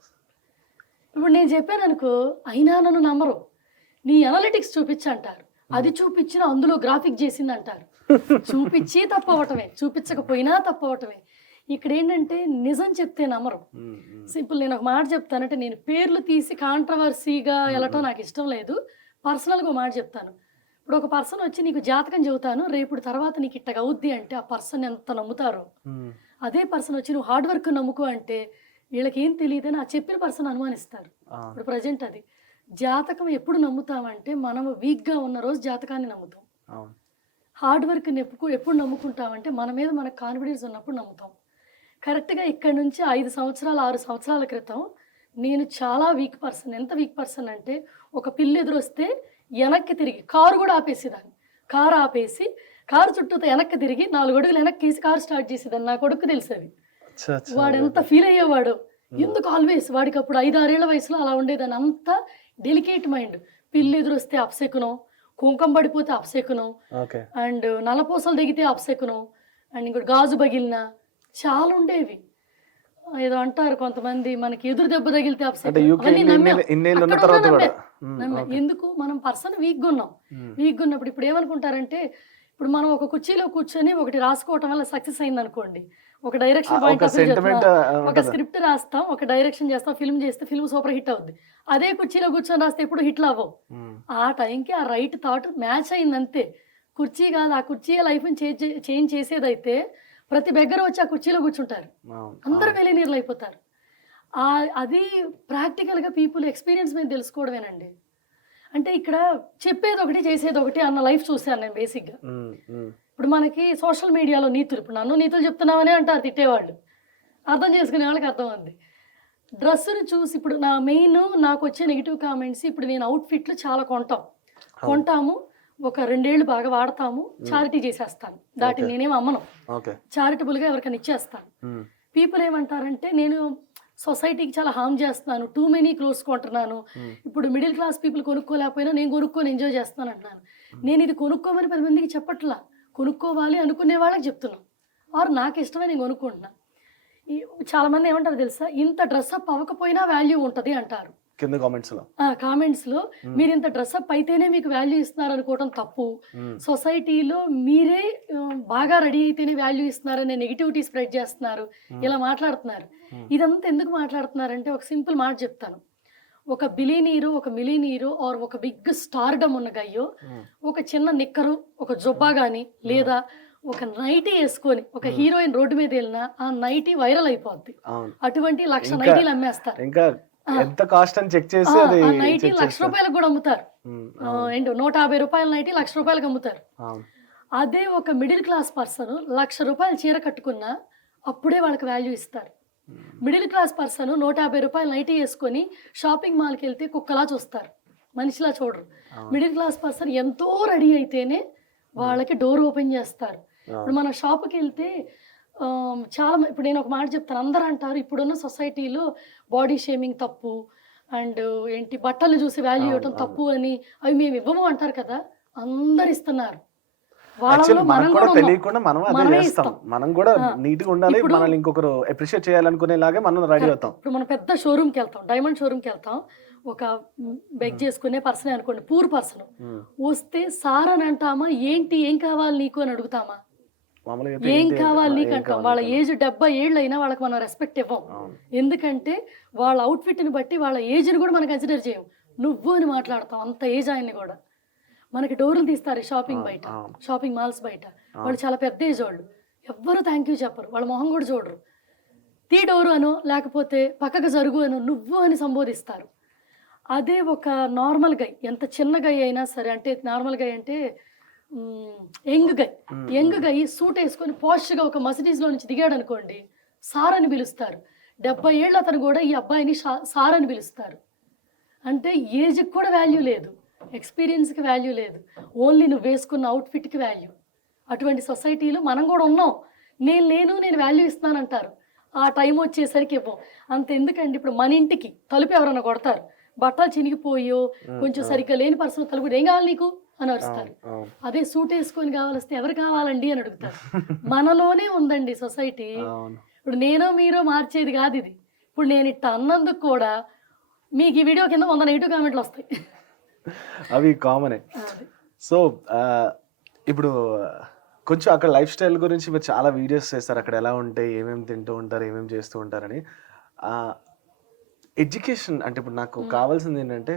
ఇప్పుడు నేను చెప్పాననుకో, అయినా నన్ను నమ్మరు. నీ అనలిటిక్స్ చూపించంటారు. అది చూపించినా అందులో గ్రాఫిక్ చేసిందంటారు. చూపించి తప్పవటమే, చూపించకపోయినా తప్పవటమే. ఇక్కడ ఏంటంటే నిజం చెప్తే నమ్మరు. సింపుల్ నేను ఒక మాట చెప్తానంటే, నేను పేర్లు తీసి కాంట్రవర్సీగా వెళ్ళటం నాకు ఇష్టం లేదు. పర్సనల్‌గా ఒక మాట చెప్తాను. ఇప్పుడు ఒక పర్సన్ వచ్చి నీకు జాతకం చెబుతాను, రేపు తర్వాత నీకు ఇట్టగా అవుద్ది అంటే ఆ పర్సన్ ఎంత నమ్ముతారో. అదే పర్సన్ వచ్చి నువ్వు హార్డ్ వర్క్ నమ్ముకో అంటే వీళ్ళకేం తెలియదని ఆ చెప్పిన పర్సన్ అనుమానిస్తారు. ఇప్పుడు ప్రజెంట్ అది జాతకం ఎప్పుడు నమ్ముతామంటే మనము వీక్గా ఉన్న రోజు జాతకాన్ని నమ్ముతాం. హార్డ్ వర్క్ని ఎప్పుడు నమ్ముకుంటామంటే మన మీద మనకు కాన్ఫిడెన్స్ ఉన్నప్పుడు నమ్ముతాం. కరెక్ట్గా ఇక్కడ నుంచి 5 సంవత్సరాలు 6 సంవత్సరాల క్రితం నేను చాలా వీక్ పర్సన్. ఎంత వీక్ పర్సన్ అంటే ఒక పిల్లి ఎదురొస్తే వెనక్కి తిరిగి కారు కూడా ఆపేసేదాన్ని. కారు ఆపేసి కారు చుట్టూతో వెనక్కి తిరిగి 4 అడుగులు వెనక్కేసి కారు స్టార్ట్ చేసేదాన్ని. నా కొడుకు తెలిసేది. వాడు ఎంత ఫీల్ అయ్యేవాడు. ఎందుకు ఆల్వేస్ వాడికి అప్పుడు 5-6 ఏళ్ల వయసులో అలా ఉండేదాన్ని. అంత డెలికేట్ మైండ్. పిల్లి ఎదురొస్తే అప్సెకునం, కుంకం పడిపోతే అప్సెకునం, అండ్ నల్లపూసలు దిగితే అప్సెకునం, అండ్ ఇంకోటి గాజు పగిలిన చాలా ఉండేవి. ఏదో అంటారు కొంతమంది, మనకి ఎదురు దెబ్బ తగిలితే అప్సెట్. ఎందుకు మనం పర్సన్ వీక్గా ఉన్నాం. వీక్గా ఉన్నప్పుడు ఇప్పుడు ఏమనుకుంటారంటే, ఇప్పుడు మనం ఒక కుర్చీలో కూర్చొని ఒకటి రాసుకోవటం వల్ల సక్సెస్ అయింది అనుకోండి, ఒక డైరెక్షన్ పాయింట్ ఆఫ్ వ్యూ ఒక స్క్రిప్ట్ రాస్తాం, ఒక డైరెక్షన్ చేస్తాం, ఫిల్మ్ చేస్తే ఫిల్మ్ సూపర్ హిట్ అవుద్ది. అదే కుర్చీలో కూర్చొని రాస్తే ఎప్పుడు హిట్లు అవ్వవు. ఆ టైంకి ఆ రైట్ థాట్ మ్యాచ్ అయింది అంతే. కుర్చీ కాదు, ఆ కుర్చీ లైఫ్ని చేంజ్ చేసేదైతే ప్రతి దగ్గర వచ్చి ఆ కుర్చీలో కూర్చుంటారు, అందరూ మిలియనీర్లు అయిపోతారు. అది ప్రాక్టికల్గా పీపుల్ ఎక్స్పీరియన్స్ మీద తెలుసుకోవడమేనండి. అంటే ఇక్కడ చెప్పేది ఒకటి చేసేది ఒకటి అన్న లైఫ్ చూశాను నేను బేసిక్గా. ఇప్పుడు మనకి సోషల్ మీడియాలో నీతులు, ఇప్పుడు నన్ను నీతులు చెప్తున్నామనే అంటారు తిట్టేవాళ్ళు, అర్థం చేసుకునే వాళ్ళకి అర్థం ఉంది. డ్రెస్సును చూసి ఇప్పుడు నా మెయిన్ నాకు వచ్చే నెగిటివ్ కామెంట్స్, ఇప్పుడు నేను అవుట్ఫిట్లు చాలా కొంటాము, ఒక 2 ఏళ్ళు బాగా వాడతాము, చారిటీ చేసేస్తాను, దాటిని నేనేం అమ్మను, చారిటబుల్గా ఎవరికైనా ఇచ్చేస్తాను. పీపుల్ ఏమంటారంటే నేను సొసైటీకి చాలా హార్మ్ చేస్తున్నాను, టూ మెనీ క్లోత్స్ కొంటున్నాను, ఇప్పుడు మిడిల్ క్లాస్ పీపుల్ కొనుక్కోలేకపోయినా నేను కొనుక్కొని ఎంజాయ్ చేస్తాను అంటున్నాను. నేను ఇది కొనుక్కోమని 10 మందికి చెప్పట్లా, కొనుక్కోవాలి అనుకునే వాళ్ళకి చెప్తున్నాను, ఆర్ నాకు ఇష్టమే నేను కొనుక్కుంటున్నాను. చాలామంది ఏమంటారు తెలుసా, ఇంత డ్రెస్అప్ అవ్వకపోయినా వాల్యూ ఉంటుంది అంటారు. కింద కామెంట్స్లో. కామెంట్స్లో మీరు ఇంత డ్రెస్అప్ అయితేనే మీకు వాల్యూ ఇస్తున్నారు అనుకోవటం తప్పు. సొసైటీలో మీరే బాగా రెడీ అయితేనే వాల్యూ ఇస్తున్నారనే నెగిటివిటీ స్ప్రెడ్ చేస్తున్నారు, ఇలా మాట్లాడుతున్నారు. ఇదంతా ఎందుకు మాట్లాడుతున్నారంటే ఒక సింపుల్ మాట చెప్తాను. ఒక బిలీనీరు, ఒక మిలీనీరు ఆర్ ఒక బిగ్ స్టార్డమ్ ఉన్న గయ్యో ఒక చిన్న నిక్కరు, ఒక జొబ్బా కానీ లేదా ఒక నైటీ వేసుకొని ఒక హీరోయిన్ రోడ్డు మీద వెళ్ళినా ఆ నైటీ వైరల్ అయిపోద్ది. అటువంటి 1,00,000 నైటీలు అమ్మేస్తారు. ఇంకా ఎంత కాస్ట్ అని చెక్ చేసి అది ఆ నైటీ ₹1,00,000 కూడా అమ్ముతారు. ఏంటో ₹150 నైటీ ₹1,00,000 అమ్ముతారు. అదే ఒక మిడిల్ క్లాస్ పర్సన్ ₹1,00,000 చీర కట్టుకున్నా అప్పుడే వాళ్ళకి వాల్యూ ఇస్తారు. మిడిల్ క్లాస్ పర్సన్ ₹150 నైటీ వేసుకొని షాపింగ్ మాల్కి వెళ్తే కుక్కలా చూస్తారు, మనిషిలా చూడరు. మిడిల్ క్లాస్ పర్సన్ ఎంతో రెడీ అయితేనే వాళ్ళకి డోర్ ఓపెన్ చేస్తారు. ఇప్పుడు మన షాప్కి వెళ్తే చాలా ఇప్పుడు నేను ఒక మాట చెప్తాను. అందరూ అంటారు ఇప్పుడున్న సొసైటీలో బాడీ షేమింగ్ తప్పు అండ్ ఏంటి బట్టలు చూసి వాల్యూ ఇవ్వటం తప్పు అని, అవి మేము ఇవ్వము అంటారు కదా. అందరు ఇస్తున్నారు. మనం కూడా తెలియకుండా మనం అదే చేస్తాం. మనం కూడా నీట్ గా ఉండాలి, మనల్ని ఇంకొకరు అప్రిషియేట్ చేయాలనుకునేలాగా మనం రెడీ అవుతాం. ఇప్పుడు మనం పెద్ద షోరూమ్కి వెళ్తాం, డైమండ్ షోరూమ్కి వెళ్తాం. ఒక బెగ్ చేసుకునే పర్సన్ అనుకోండి, పూర్ పర్సన్ వస్తే సార్ అని అంటామా, ఏంటి ఏం కావాలి నీకు అని అడుగుతామా? ఏం కావాలి నీకు అంటాం. వాళ్ళ ఏజ్ 70 ఏళ్ళు అయినా వాళ్ళకి మనం రెస్పెక్ట్ ఇవ్వం. ఎందుకంటే వాళ్ళ అవుట్ఫిట్ని బట్టి వాళ్ళ ఏజ్ని కూడా మనం కన్సిడర్ చేయం. నువ్వు అని మాట్లాడతాం, అంత ఏజ్ ఆయన్ని కూడా. మనకి డోర్లు తీస్తారు షాపింగ్ బయట, షాపింగ్ మాల్స్ బయట. వాళ్ళు చాలా పెద్ద ఏజ్ వాళ్ళు, ఎవ్వరు థ్యాంక్ యూ చెప్పరు, వాళ్ళ మొహం కూడా చూడరు. తీ డోరు అనో లేకపోతే పక్కకు జరుగు అనో నువ్వు అని సంబోధిస్తారు. అదే ఒక నార్మల్ గై, ఎంత చిన్న గై అయినా సరే, అంటే నార్మల్ గై అంటే యంగ్ గై సూట్ వేసుకొని పాష్గా ఒక మసిడీస్లో నుంచి దిగాడు అనుకోండి, సార్ అని పిలుస్తారు. 70 ఏళ్ళు అతను కూడా ఈ అబ్బాయిని సార్ అని పిలుస్తారు. అంటే ఏజ్కి కూడా వాల్యూ లేదు, ఎక్స్పీరియన్స్కి వాల్యూ లేదు, ఓన్లీ నువ్వు వేసుకున్న అవుట్ఫిట్కి వాల్యూ. అటువంటి సొసైటీలో మనం కూడా ఉన్నాం. నేను వాల్యూ ఇస్తానంటారు, ఆ టైం వచ్చేసరికి ఇవ్వం. అంత ఎందుకండి, ఇప్పుడు మన ఇంటికి తలుపు ఎవరన్నా కొడతారు, బట్టలు చినిగిపోయో కొంచెం సరిగ్గా లేని పర్సన్ తలుపు ఏం కావాలి నీకు అని అరుస్తారు. అదే సూట్ వేసుకొని కావాలిస్తే ఎవరు కావాలండి అని అడుగుతారు. మనలోనే ఉందండి సొసైటీ. ఇప్పుడు నేనో మీరో మార్చేది కాదు ఇది. ఇప్పుడు నేను ఇట్ట అన్నందుకు కూడా మీకు ఈ వీడియో కింద 100 నెగిటివ్ కామెంట్లు వస్తాయి, అవి కామనే. సో ఇప్పుడు కొంచెం అక్కడ లైఫ్ స్టైల్ గురించి మీరు చాలా వీడియోస్ చేస్తారు, అక్కడ ఎలా ఉంటాయి, ఏమేమి తింటూ ఉంటారు, ఏమేమి చేస్తూ ఉంటారని. ఎడ్యుకేషన్ అంటే ఇప్పుడు నాకు కావాల్సింది ఏంటంటే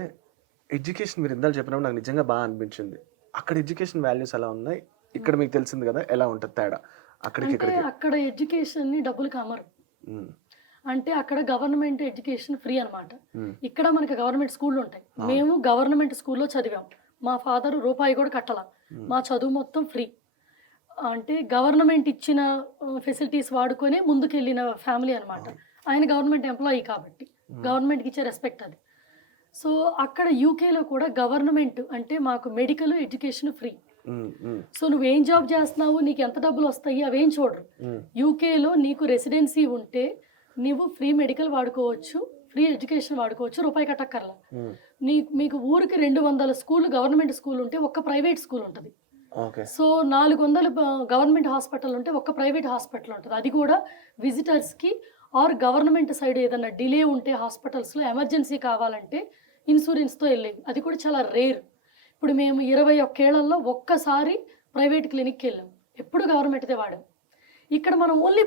ఎడ్యుకేషన్. మీరు ఇందాక చెప్పినప్పుడు నాకు నిజంగా బాగా అనిపించింది. అక్కడ ఎడ్యుకేషన్ వాల్యూస్ ఎలా ఉన్నాయి, ఇక్కడ మీకు తెలిసింది కదా ఎలా ఉంటుంది తేడా అక్కడికి ఇక్కడికి? అక్కడ ఎడ్యుకేషన్ని డబ్బులు అమ్మరు. అంటే అక్కడ గవర్నమెంట్ ఎడ్యుకేషన్ ఫ్రీ అనమాట. ఇక్కడ మనకి గవర్నమెంట్ స్కూళ్ళు ఉంటాయి. మేము గవర్నమెంట్ స్కూల్లో చదివాం. మా ఫాదర్ రూపాయి కూడా కట్టాల, మా చదువు మొత్తం ఫ్రీ. అంటే గవర్నమెంట్ ఇచ్చిన ఫెసిలిటీస్ వాడుకొని ముందుకెళ్ళిన ఫ్యామిలీ అనమాట. ఆయన గవర్నమెంట్ ఎంప్లాయీ కాబట్టి గవర్నమెంట్కి ఇచ్చే రెస్పెక్ట్ అది. సో అక్కడ యూకేలో కూడా గవర్నమెంట్ అంటే మాకు మెడికల్ ఎడ్యుకేషన్ ఫ్రీ. సో నువ్వేం జాబ్ చేస్తున్నావు, నీకు ఎంత డబ్బులు వస్తాయి అవేం చూడరు. యూకేలో నీకు రెసిడెన్సీ ఉంటే నీవు ఫ్రీ మెడికల్ వాడుకోవచ్చు, ఫ్రీ ఎడ్యుకేషన్ వాడుకోవచ్చు, రూపాయి కట్టక్కర్లా. మీకు ఊరికి 200 స్కూల్ గవర్నమెంట్ స్కూల్ ఉంటే ఒక్క ప్రైవేట్ స్కూల్ ఉంటుంది. సో 400 గవర్నమెంట్ హాస్పిటల్ ఉంటే ఒక్క ప్రైవేట్ హాస్పిటల్ ఉంటుంది. అది కూడా విజిటర్స్కి ఆర్ గవర్నమెంట్ సైడ్ ఏదన్నా డిలే ఉంటే హాస్పిటల్స్లో ఎమర్జెన్సీ కావాలంటే ఇన్సూరెన్స్తో వెళ్ళేది. అది కూడా చాలా రేర్. ఇప్పుడు మేము 21 ఏళ్లలో ఒక్కసారి ప్రైవేట్ క్లినిక్కి వెళ్ళాం, ఎప్పుడు గవర్నమెంట్దే వాడాం. ఇక్కడ మనం ఓన్లీ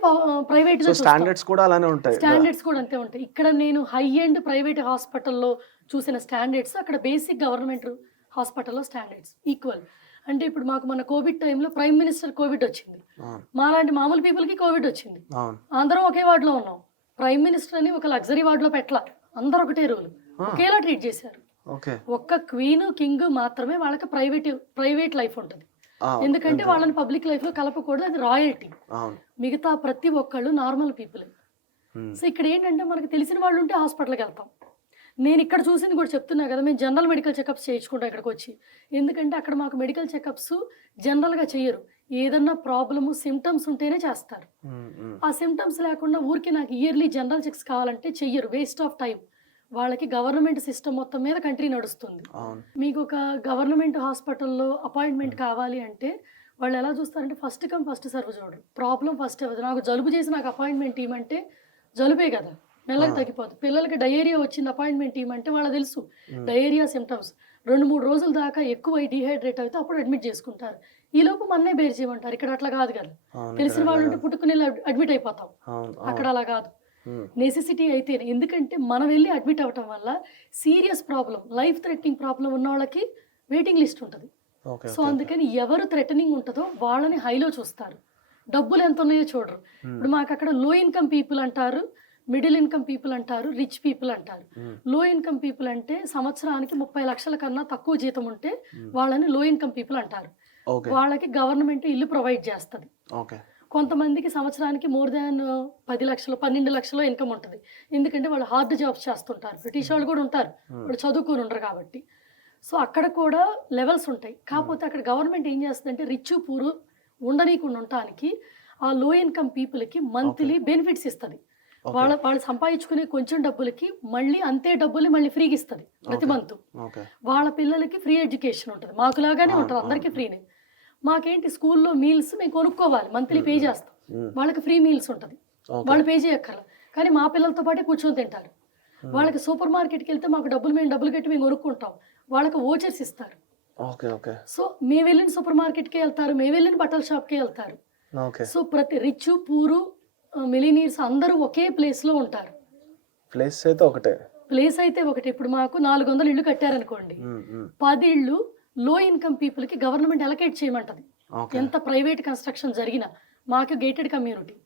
ప్రైవేట్ స్టాండర్డ్స్ కూడా అలానే ఉంటాయి, స్టాండర్డ్స్ కూడా అంతే ఉంటాయి. ఇక్కడ నేను హై ఎండ్ ప్రైవేట్ హాస్పిటల్లో చూసిన స్టాండర్డ్స్ అక్కడ బేసిక్ గవర్నమెంట్ హాస్పిటల్లో స్టాండర్డ్స్ ఈక్వల్. అంటే ఇప్పుడు మాకు మన కోవిడ్ టైంలో ప్రైమ్ మినిస్టర్ కోవిడ్ వచ్చింది, మాలాంటి మామూలు పీపుల్కి కోవిడ్ వచ్చింది. అందరం ఒకే వార్డులో ఉన్నాం. ప్రైమ్ మినిస్టర్ అని ఒక లగ్జరీ వార్డులో పెట్టలా, అందరూ ఒకటే రూల్, ఒకేలా ట్రీట్ చేశారు. ఒక్క క్వీన్ కింగ్ మాత్రమే వాళ్ళకి ప్రైవేట్ లైఫ్ ఉంటుంది, ఎందుకంటే వాళ్ళని పబ్లిక్ లైఫ్ లో కలపకూడదు, అది రాయల్టీ. మిగతా ప్రతి ఒక్కళ్ళు నార్మల్ పీపుల్. సో ఇక్కడ ఏంటంటే మనకు తెలిసిన వాళ్ళు ఉంటే హాస్పిటల్కి వెళ్తాం. నేను ఇక్కడ చూసింది కూడా చెప్తున్నా కదా, మేము జనరల్ మెడికల్ చెకప్స్ చేయించుకుంటాం ఇక్కడికి వచ్చి. ఎందుకంటే అక్కడ మాకు మెడికల్ చెకప్స్ జనరల్గా చెయ్యరు, ఏదన్నా ప్రాబ్లము సిమ్టమ్స్ ఉంటేనే చేస్తారు. ఆ సిమ్టమ్స్ లేకుండా ఊరికి నాకు ఇయర్లీ జనరల్ చెక్స్ కావాలంటే చెయ్యరు, వేస్ట్ ఆఫ్ టైం. వాళ్ళకి గవర్నమెంట్ సిస్టమ్ మొత్తం మీద కంట్రీ నడుస్తుంది. మీకు ఒక గవర్నమెంట్ హాస్పిటల్లో అపాయింట్మెంట్ కావాలి అంటే వాళ్ళు ఎలా చూస్తారంటే ఫస్ట్ కమ్ ఫస్ట్ సర్వ్ చూడరు, ప్రాబ్లం ఫస్ట్ అవ్వదు. నాకు జలుబు చేసి నాకు అపాయింట్మెంట్ ఇవ్వమంటే జలుబే కదా, మెల్లగా తగ్గిపోతుంది. పిల్లలకి డయేరియా వచ్చింది అపాయింట్మెంట్ ఇవ్వమంటే వాళ్ళకి తెలుసు డయేరియా సిమ్టమ్స్ 2-3 రోజుల దాకా ఎక్కువ డీహైడ్రేట్ అయితే అప్పుడు అడ్మిట్ చేసుకుంటారు. ఈ లోపు మన్నే బేర్ చేయమంటారు. ఇక్కడ అట్లా కాదు కదా, తెలిసిన వాళ్ళు ఉంటే పుట్టుకుని అడ్మిట్ అయిపోతాం. అక్కడ అలా కాదు, నెసెసిటీ అయితే. ఎందుకంటే మనం వెళ్ళి అడ్మిట్ అవ్వటం వల్ల serious problem, life threatening problem ఉన్న వాళ్ళకి వెయిటింగ్ లిస్ట్ ఉంటుంది. సో అందుకని ఎవరు థ్రెటనింగ్ ఉంటుందో వాళ్ళని హైలో చూస్తారు, డబ్బులు ఎంత ఉన్నాయో చూడరు. ఇప్పుడు మాకు అక్కడ లో ఇన్కమ్ పీపుల్ అంటారు, మిడిల్ ఇన్కమ్ పీపుల్ అంటారు, రిచ్ పీపుల్ అంటారు. లో ఇన్కమ్ పీపుల్ అంటే సంవత్సరానికి 30 లక్షల కన్నా తక్కువ జీతం ఉంటే వాళ్ళని లో ఇన్కమ్ పీపుల్ అంటారు. వాళ్ళకి గవర్నమెంట్ ఇల్లు ప్రొవైడ్ చేస్తుంది. కొంతమందికి సంవత్సరానికి మోర్ దాన్ 10 లక్షలు 12 లక్షలు ఇన్కమ్ ఉంటుంది. ఎందుకంటే వాళ్ళు హార్డ్ జాబ్స్ చేస్తుంటారు. బ్రిటిష్ వాళ్ళు కూడా ఉంటారు, వాళ్ళు చదువుకొని ఉండరు కాబట్టి. సో అక్కడ కూడా లెవెల్స్ ఉంటాయి. కాకపోతే అక్కడ గవర్నమెంట్ ఏం చేస్తుందంటే రిచ్ పూరు ఉండనీకుండా ఉండటానికి ఆ లో ఇన్కమ్ పీపుల్కి మంత్లీ బెనిఫిట్స్ ఇస్తుంది. వాళ్ళు సంపాదించుకునే కొంచెం డబ్బులకి మళ్ళీ అంతే డబ్బులు మళ్ళీ ఫ్రీగా ఇస్తుంది ప్రతి మంత్. వాళ్ళ పిల్లలకి ఫ్రీ ఎడ్యుకేషన్ ఉంటుంది. మాకులాగానే ఉంటుంది, అందరికీ ఫ్రీనే. మాకేంటి స్కూల్లో మీల్స్ మేము కొనుక్కోవాలి, మంత్లీ పే చేస్తాం. వాళ్ళకి ఫ్రీ మీల్స్ ఉంటుంది, వాళ్ళు పే చేయక్కర్ల. కానీ మా పిల్లలతో పాటే కూర్చొని తింటారు. వాళ్ళకి సూపర్ మార్కెట్కి వెళ్తే మాకు మేము డబ్బులు కట్టి మేము కొనుక్కుంటాం, వాళ్ళకి ఓచర్స్ ఇస్తారు. సో మేము వెళ్ళిన సూపర్ మార్కెట్కే వెళ్తారు, మేము వెళ్ళిన బట్టల షాప్కే వెళ్తారు. సో ప్రతి రిచ్ పూరు మిలినీర్స్ అందరూ ఒకే ప్లేస్లో ఉంటారు. ప్లేస్ అయితే ఒకటే. ఇప్పుడు మాకు 400 ఇళ్ళు కట్టారనుకోండి, 10 ఇళ్ళు లో ఇన్కమ్ పీపుల్ కి గవర్నమెంట్ అలకేట్ చేయమంటది. ఎంత ప్రైవేట్ కన్స్ట్రక్షన్ జరిగినా, మాకు గేటెడ్ కమ్యూనిటీ,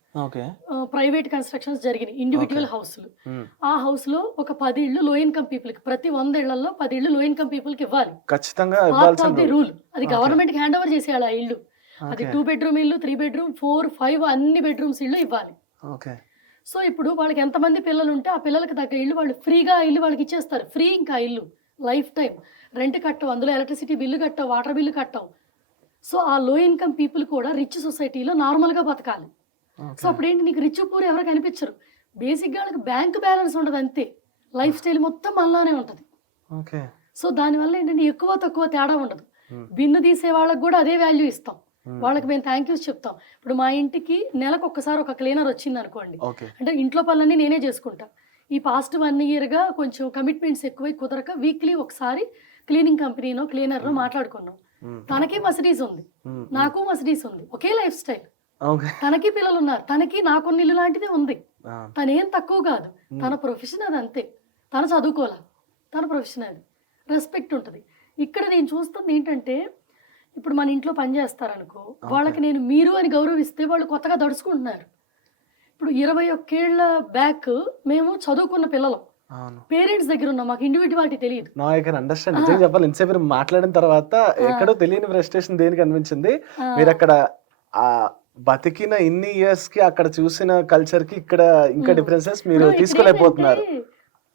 ప్రైవేట్ కన్స్ట్రక్షన్స్ జరిగినాయి, ఇండివిజువల్ హౌస్లు. ఆ హౌస్ లో ఒక 10 ఇళ్ళు లో ఇన్కమ్ పీపుల్ కి, ప్రతి 100 ఇళ్లలో 10 ఇళ్ళు లో ఇన్కమ్ పీపుల్ కి ఇవ్వాలి. రూల్ అది గవర్నమెంట్ కి హ్యాండ్ ఓవర్ చేసేయాలి. ఆ ఇల్లు అది 2 బెడ్రూమ్ ఇల్లు, 3 బెడ్రూమ్, 4, 5 అన్ని బెడ్రూమ్స్ ఇల్లు ఇవ్వాలి. సో ఇప్పుడు వాళ్ళకి ఎంతమంది పిల్లలు ఉంటే ఆ పిల్లలకి తగ్గ ఇల్లు వాళ్ళు ఫ్రీగా ఇల్లు వాళ్ళకి ఇచ్చేస్తారు. ఫ్రీ ఇంకా ఇల్లు లైఫ్ టైం. రెంట్ కట్టవు, అందులో ఎలక్ట్రిసిటీ బిల్లు కట్టవు, వాటర్ బిల్లు కట్టవు. సో ఆ లో ఇన్కమ్ పీపుల్ కూడా రిచ్ సొసైటీలో నార్మల్గా బతకాలి. సో అప్పుడు ఏంటి, నీకు రిచ్ పూర్ ఎవరు కనిపించరు. బేసిక్గా వాళ్ళకి బ్యాంక్ బ్యాలెన్స్ ఉండదు, అంతే. లైఫ్ స్టైల్ మొత్తం మనలానే ఉంటుంది. సో దానివల్ల ఏంటంటే ఎక్కువ తక్కువ తేడా ఉండదు. బిన్ను తీసే వాళ్ళకి కూడా అదే వాల్యూ ఇస్తాం. వాళ్ళకి మేము థ్యాంక్ యూస్ చెప్తాం. ఇప్పుడు మా ఇంటికి నెలకు ఒక్కసారి ఒక క్లీనర్ వచ్చింది అనుకోండి, అంటే ఇంట్లో పనులన్నీ నేనే చేసుకుంటా. ఈ పాస్ట్ 1 ఇయర్గా కొంచెం కమిట్మెంట్స్ ఎక్కువై కుదరక వీక్లీ ఒకసారి క్లీనింగ్ కంపెనీనో క్లీనర్నో మాట్లాడుకున్నాం. తనకి మసిడీస్ ఉంది, నాకు మసిడీస్ ఉంది, ఒకే లైఫ్ స్టైల్. తనకి పిల్లలు ఉన్నారు, తనకి నాకున్న ఇల్లు లాంటిదే ఉంది. తనేం తక్కువ కాదు, తన ప్రొఫెషన్ అది, అంతే. తను చదువుకోలే, తన ప్రొఫెషన్ అది, రెస్పెక్ట్ ఉంటుంది. ఇక్కడ నేను చూస్తుంది ఏంటంటే, ఇప్పుడు మన ఇంట్లో పని చేస్తారనుకో, వాళ్ళకి నేను మీరు అని గౌరవిస్తే వాళ్ళు కొత్తగా దడుచుకుంటున్నారు. ఇప్పుడు 21 ఏళ్ల బ్యాక్ మేము చదువుకున్న పిల్లలు, పేరెంట్స్ దగ్గర ఉన్నాం, మాకు ఇండివిజువాలిటీ తెలియదు. చెప్పాలి, ఇంతసేపు మాట్లాడిన తర్వాత ఎక్కడో తెలియని ఫ్రస్ట్రేషన్ దేనికి అనిపించింది. మీరు అక్కడ బతికిన ఇన్ని ఇయర్స్ కి అక్కడ చూసిన కల్చర్ కి ఇక్కడ ఇంకా డిఫరెన్సెస్ మీరు తీసుకోలేకపోతున్నారు.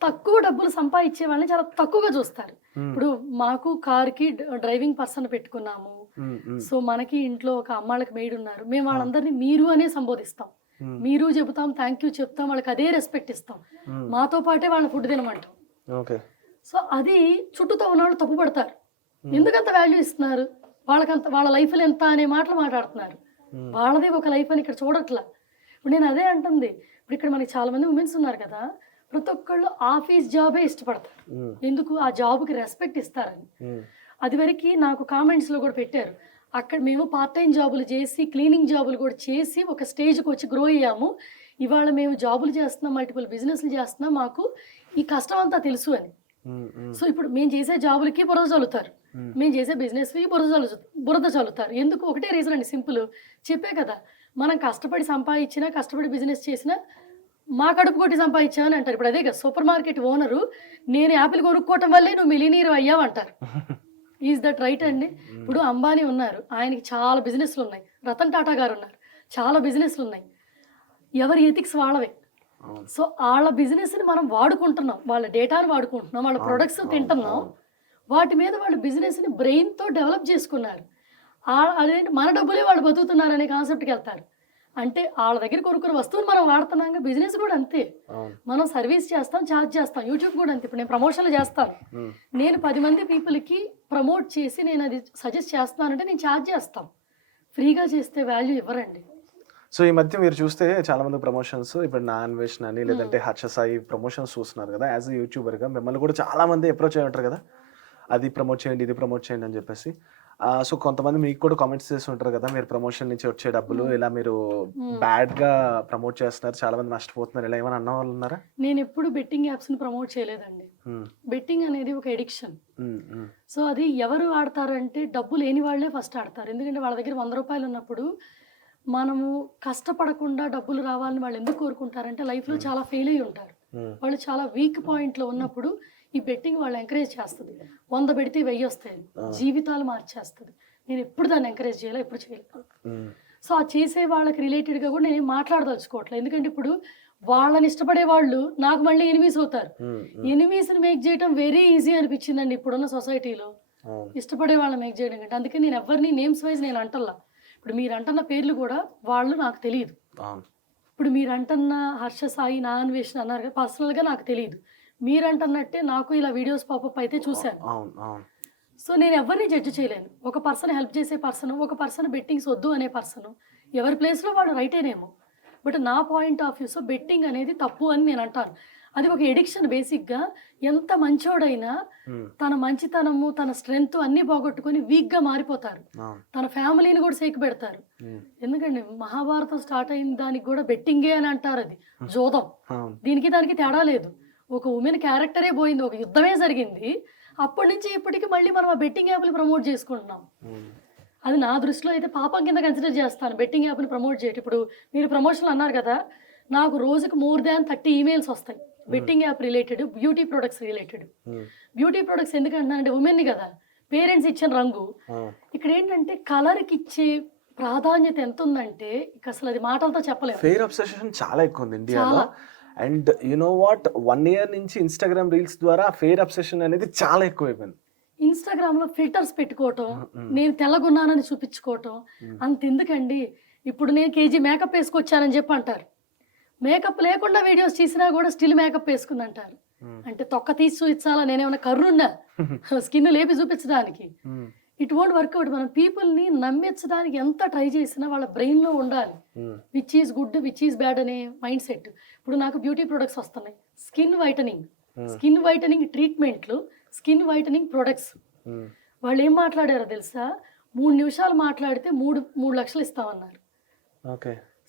తక్కువ డబ్బులు సంపాదించే వాళ్ళని చాలా తక్కువగా చూస్తారు. ఇప్పుడు మాకు కార్కి డ్రైవింగ్ పర్సన్ పెట్టుకున్నాము. సో మనకి ఇంట్లో ఒక అమ్మాళ్ళకి మెయిడ్ ఉన్నారు. మేము వాళ్ళందరినీ మీరు అనే సంబోధిస్తాం, మీరు చెబుతాం, థ్యాంక్ యూ చెప్తాం, వాళ్ళకి అదే రెస్పెక్ట్ ఇస్తాం. మాతో పాటే వాళ్ళని ఫుడ్ తినమంటాం. సో అది చుట్టూతో ఉన్న వాళ్ళు తప్పు పడతారు. ఎందుకంత వాల్యూ ఇస్తున్నారు, వాళ్ళకంత వాళ్ళ లైఫ్లో ఎంత అనే మాటలు మాట్లాడుతున్నారు. వాళ్ళదే ఒక లైఫ్ అని ఇక్కడ చూడట్లా. ఇప్పుడు నేను అదే అంటుంది, ఇప్పుడు ఇక్కడ మనకి చాలా మంది ఉమెన్స్ ఉన్నారు కదా, ప్రతి ఒక్కళ్ళు ఆఫీస్ జాబే ఇష్టపడతారు. ఎందుకు, ఆ జాబ్కి రెస్పెక్ట్ ఇస్తారని. అది వరకు నాకు కామెంట్స్లో కూడా పెట్టారు, అక్కడ మేము పార్ట్ టైం జాబులు చేసి క్లీనింగ్ జాబులు కూడా చేసి ఒక స్టేజ్కి వచ్చి గ్రో అయ్యాము. ఇవాళ మేము జాబులు చేస్తున్నాం, మల్టిపుల్ బిజినెస్లు చేస్తున్నాం, మాకు ఈ కష్టం అంతా తెలుసు అని. సో ఇప్పుడు మేము చేసే జాబులకి బురద చల్లుతారు, మేము చేసే బిజినెస్కి బురద చల్లుతారు. ఎందుకు, ఒకటే రీజన్ అండి, సింపుల్. చెప్పే కదా, మనం కష్టపడి సంపాదించినా, కష్టపడి బిజినెస్ చేసినా మా కడుపు కొట్టి సంపాదించామని అంటారు. ఇప్పుడు అదే కదా, సూపర్ మార్కెట్ ఓనరు నేను యాపిల్ కొనుక్కోవటం వల్లే నువ్వు మిలినీర్ అయ్యావు అంటారు. ఈజ్ దట్ రైట్ అండి? ఇప్పుడు అంబానీ ఉన్నారు, ఆయనకి చాలా బిజినెస్లు ఉన్నాయి. రతన్ టాటా గారు ఉన్నారు, చాలా బిజినెస్లు ఉన్నాయి. ఎవరి ఎథిక్స్ వాళ్ళవే. సో వాళ్ళ బిజినెస్ని మనం వాడుకుంటున్నాం, వాళ్ళ డేటాను వాడుకుంటున్నాం, వాళ్ళ ప్రొడక్ట్స్ తింటున్నాం. వాటి మీద వాళ్ళ బిజినెస్ని బ్రెయిన్తో డెవలప్ చేసుకున్నారు. అదేంటి, మన డబ్బులే వాళ్ళు బతుకుతున్నారు అనే కాన్సెప్ట్కి వెళ్తారు. అంటే వాళ్ళ దగ్గర కొనుక్కున్న వస్తువులు మనం వాడుతున్నాం. బిజినెస్ కూడా అంతే, మనం సర్వీస్ చేస్తాం, ఛార్జ్ చేస్తాం. యూట్యూబ్ కూడా అంతే. ఇప్పుడు నేను ప్రమోషన్లు చేస్తాను, నేను 10 మంది పీపుల్కి ప్రమోట్ చేసి నేను అది సజెస్ట్ చేస్తానంటే నేను ఛార్జ్ చేస్తాం. ఫ్రీగా చేస్తే వాల్యూ ఇవ్వరండి. సో ఈ మధ్య మీరు చూస్తే చాలా మంది ప్రమోషన్స్ ఇప్పుడు నా అన్వేషణ అని లేదంటే హర్ష సాయి ప్రమోషన్స్ చూస్తున్నారు కదా, యాజ్ ఎ యూట్యూబర్గా మిమ్మల్ని కూడా చాలా మంది అప్రోచ్ అయ్యి ఉంటారు కదా, అది ప్రమోట్ చేయండి ఇది ప్రమోట్ చేయండి అని చెప్పేసి. సో కొంతమంది మీకు కూడా కామెంట్స్ చేసి ఉంటారు కదా, మీరు ప్రమోషన్ నుంచి వచ్చే డబ్బులు ఇలా మీరు బ్యాడ్గా ప్రమోట్ చేస్తున్నారు, చాలా మంది నష్టపోతున్నారు, ఇలా ఏమైనా అన్న వాళ్ళు ఉన్నారా? నేను ఎప్పుడు బెట్టింగ్ యాప్స్ని ప్రమోట్ చేయలేదండి. బెట్టింగ్ అనేది ఒక ఎడిక్షన్. సో అది ఎవరు ఆడతారంటే డబ్బు లేని వాళ్ళే ఫస్ట్ ఆడతారు. ఎందుకంటే వాళ్ళ దగ్గర 100 రూపాయలు ఉన్నప్పుడు మనము కష్టపడకుండా డబ్బులు రావాలని వాళ్ళు ఎందుకు కోరుకుంటారంటే లైఫ్లో చాలా ఫెయిల్ అయ్యి ఉంటారు. వాళ్ళు చాలా వీక్ పాయింట్లో ఉన్నప్పుడు ఈ బెట్టింగ్ వాళ్ళు ఎంకరేజ్ చేస్తుంది. 100 పెడితే 1000 వస్తాయి, జీవితాలు మార్చేస్తుంది. నేను ఎప్పుడు దాన్ని ఎంకరేజ్ చేయాలి, ఎప్పుడు చేయలేదు. సో ఆ చేసే వాళ్ళకి రిలేటెడ్గా కూడా నేను మాట్లాడదలుచుకోవట్లేదు. ఎందుకంటే ఇప్పుడు వాళ్ళని ఇష్టపడే వాళ్ళు నాకు మళ్ళీ ఎనిమీస్ అవుతారు. ఎనిమీస్ని మేక్ చేయడం వెరీ ఈజీ అనిపించిందండి ఇప్పుడున్న సొసైటీలో, ఇష్టపడే వాళ్ళని మేక్ చేయడం కంటే. అందుకే నేను ఎవరిని నేమ్స్ వైజ్ నేను అంటల్లా. ఇప్పుడు మీరు అంటున్న పేర్లు కూడా వాళ్ళు నాకు తెలియదు. ఇప్పుడు మీరు అంటున్న హర్ష సాయి నా అన్వేషణ అన్నారు కదా, పర్సనల్గా నాకు తెలియదు. మీరు అంటున్నట్టే నాకు ఇలా వీడియోస్ పాపప్ అయితే చూశాను. సో నేను ఎవరిని జడ్జి చేయలేను. ఒక పర్సన్ హెల్ప్ చేసే పర్సన్, ఒక పర్సన్ బెట్టింగ్స్ వద్దు అనే పర్సన్, ఎవరి ప్లేస్లో వాడు రైటేనేమో. బట్ నా పాయింట్ ఆఫ్ వ్యూస్ బెట్టింగ్ అనేది తప్పు అని నేను అంటాను. అది ఒక ఎడిక్షన్. బేసిక్గా ఎంత మంచోడైనా తన మంచితనము తన స్ట్రెంగ్త్ అన్నీ పోగొట్టుకొని వీక్గా మారిపోతారు. తన ఫ్యామిలీని కూడా సేక్ పెడతారు. ఎందుకంటే మహాభారతం స్టార్ట్ అయిన దానికి కూడా బెట్టింగే అని అంటారు. అది జోదం. దీనికి దానికి తేడా లేదు. ఒక ఉమెన్ క్యారెక్టరే పోయింది, ఒక యుద్ధమే జరిగింది. అప్పటి నుంచి ఇప్పటికీ మళ్ళీ మనం ఆ బెట్టింగ్ యాప్ని ప్రమోట్ చేసుకుంటున్నాం. అది నా దృష్టిలో అయితే పాపం కింద కన్సిడర్ చేస్తాను బెట్టింగ్ యాప్ని ప్రమోట్ చేయటం. ఇప్పుడు మీరు ప్రమోషన్లు అన్నారు కదా, నాకు రోజుకు మోర్ దాన్ 30 ఈమెయిల్స్ వస్తాయి betting app related, beauty products related. Beauty products ఎందుకంటున్నానంటే ఉమెన్ని కదా, పేరెంట్స్ ఇచ్చిన రంగు. ఇక్కడ ఏంటంటే కలర్కి ఇచ్చే ప్రాధాన్యత ఎంత ఉందంటే ఇక అసలు అది మాటలతో చెప్పలేము. ఫెయిర్ అబ్సెషన్ చాలా ఎక్కువ ఉంది ఇండియాలో. And you know what, 1 year నుంచి ఇన్స్టాగ్రామ్ రీల్స్ ద్వారా ఫెయిర్ అబ్సెషన్ అనేది చాలా ఎక్కువైపోయింది. ఇన్స్టాగ్రామ్లో ఫిల్టర్స్ పెట్టుకోవటం, నేను తెల్లగున్నానని చూపించుకోవటం, అంత ఎందుకండి. ఇప్పుడు నేను కేజీ మేకప్ వేసుకొచ్చానని చెప్పి అంటారు. మేకప్ లేకుండా వీడియోస్ చేసినా కూడా స్టిల్ మేకప్ వేసుకుంది అంటారు. అంటే తొక్క తీసి చూపించాలా, నేనేమన్నా కర్రున్నా స్కిన్ లేపి చూపించడానికి? It won't work out. మనం పీపుల్ని నమ్మించడానికి ఎంత ట్రై చేసినా వాళ్ళ బ్రెయిన్లో ఉండాలి which is good which is bad అనే మైండ్ సెట్. ఇప్పుడు నాకు బ్యూటీ ప్రొడక్ట్స్ వస్తున్నాయి, స్కిన్ వైటనింగ్ ట్రీట్మెంట్లు, స్కిన్ వైటనింగ్ ప్రొడక్ట్స్. వాళ్ళు ఏం మాట్లాడారో తెలుసా, 3 నిమిషాలు మాట్లాడితే 3 లక్షలు ఇస్తామన్నారు.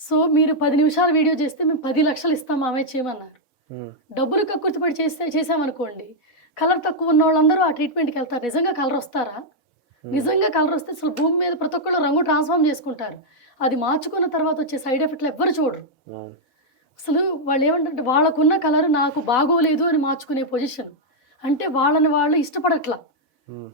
సో మీరు 10 నిమిషాలు వీడియో చేస్తే మేము 10 లక్షలు ఇస్తాం ఆమె చేయమన్నారు. డబ్బులు కక్కుర్తిపడి చేసామనుకోండి, కలర్ తక్కువ ఉన్న వాళ్ళందరూ ఆ ట్రీట్మెంట్కి వెళ్తారు. నిజంగా కలర్ వస్తారా? నిజంగా కలర్ వస్తే అసలు భూమి మీద ప్రతి ఒక్కళ్ళు రంగు ట్రాన్స్ఫార్మ్ చేసుకుంటారు. అది మార్చుకున్న తర్వాత వచ్చే సైడ్ ఎఫెక్ట్లు ఎవ్వరు చూడరు. అసలు వాళ్ళు ఏమంటే వాళ్ళకున్న కలర్ నాకు బాగోలేదు అని మార్చుకునే పొజిషన్. అంటే వాళ్ళని వాళ్ళు ఇష్టపడట్లా.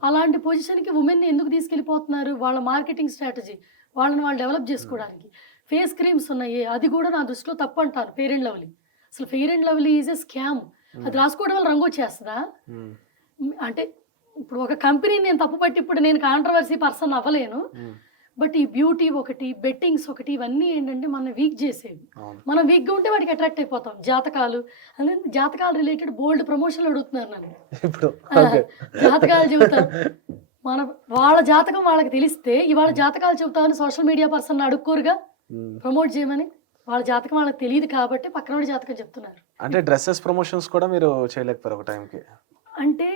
అలాంటి పొజిషన్కి ఉమెన్ని ఎందుకు తీసుకెళ్ళిపోతున్నారు? వాళ్ళ మార్కెటింగ్ స్ట్రాటజీ, వాళ్ళని వాళ్ళు డెవలప్ చేసుకోవడానికి. ఫేస్ క్రీమ్స్ ఉన్నాయి, అది కూడా నా దృష్టిలో తప్పు అంటాను. ఫెయిర్ అండ్ లవ్లీ, అసలు fair and lovely is a scam. అది రాసుకోవడం వల్ల రంగు వచ్చేస్తుందా? అంటే ఇప్పుడు ఒక కంపెనీని నేను తప్పు పట్టి ఇప్పుడు నేను కాంట్రవర్సీ పర్సన్ అవ్వలేను. బట్ ఈ బ్యూటీ ఒకటి, బెట్టింగ్స్ ఒకటి, ఇవన్నీ ఏంటంటే మన వీక్ చేసేవి. మనం వీక్గా ఉంటే వాటికి అట్రాక్ట్ అయిపోతాం. జాతకాలు అంటే జాతకాలు రిలేటెడ్ బోల్డ్ ప్రమోషన్లు అడుగుతున్నారు నన్ను. జాతకాలు చెబుతారు. వాళ్ళ జాతకం వాళ్ళకి తెలిస్తే ఇవాళ జాతకాలు చెబుతామని సోషల్ మీడియా పర్సన్ అడుక్కోరుగా ప్రమోట్ చేయమని. వాళ్ళ జాతకం వాళ్ళకి తెలియదు కాబట్టి పక్కనోడి జాతకం చెప్తున్నారు. అంటే డ్రెస్సెస్ ప్రమోషన్స్ కూడా మీరు చేయలేకపోయారు ఒక టైంకి? అంటే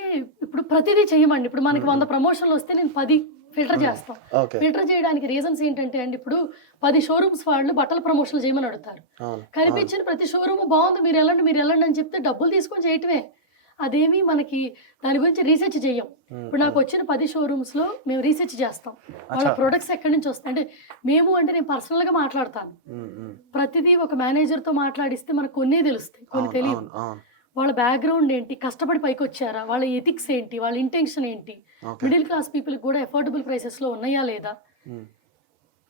ఇప్పుడు ప్రతిదీ చేయమండి. ఇప్పుడు మనకి 100 ప్రమోషన్లు వస్తే నేను 10 ఫిల్టర్ చేస్తాం. ఫిల్టర్ చేయడానికి రీజన్స్ ఏంటంటే అండి, ఇప్పుడు 10 షోరూమ్స్ వాళ్ళు బట్టల ప్రమోషన్లు చేయమని అడుగుతారు. కనిపించిన ప్రతి షోరూమ్ బాగుంది మీరు వెళ్ళండి అని చెప్తే డబ్బులు తీసుకొని చేయటమే. అదేమి మనకి దాని గురించి రీసెర్చ్ చేయం. ఇప్పుడు నాకు వచ్చిన 10 షోరూమ్స్లో మేము రీసెర్చ్ చేస్తాం. వాళ్ళ ప్రొడక్ట్స్ ఎక్కడి నుంచి వస్తాయి అంటే నేను పర్సనల్గా మాట్లాడతాను. ప్రతిదీ ఒక మేనేజర్తో మాట్లాడిస్తే మనకు కొన్ని తెలుస్తాయి, కొన్ని తెలియదు. వాళ్ళ బ్యాక్గ్రౌండ్ ఏంటి, కష్టపడి పైకి వచ్చారా, వాళ్ళ ఎథిక్స్ ఏంటి, వాళ్ళ ఇంటెన్షన్ ఏంటి, మిడిల్ క్లాస్ పీపుల్కి కూడా అఫోర్డబుల్ ప్రైసెస్లో ఉన్నాయా లేదా,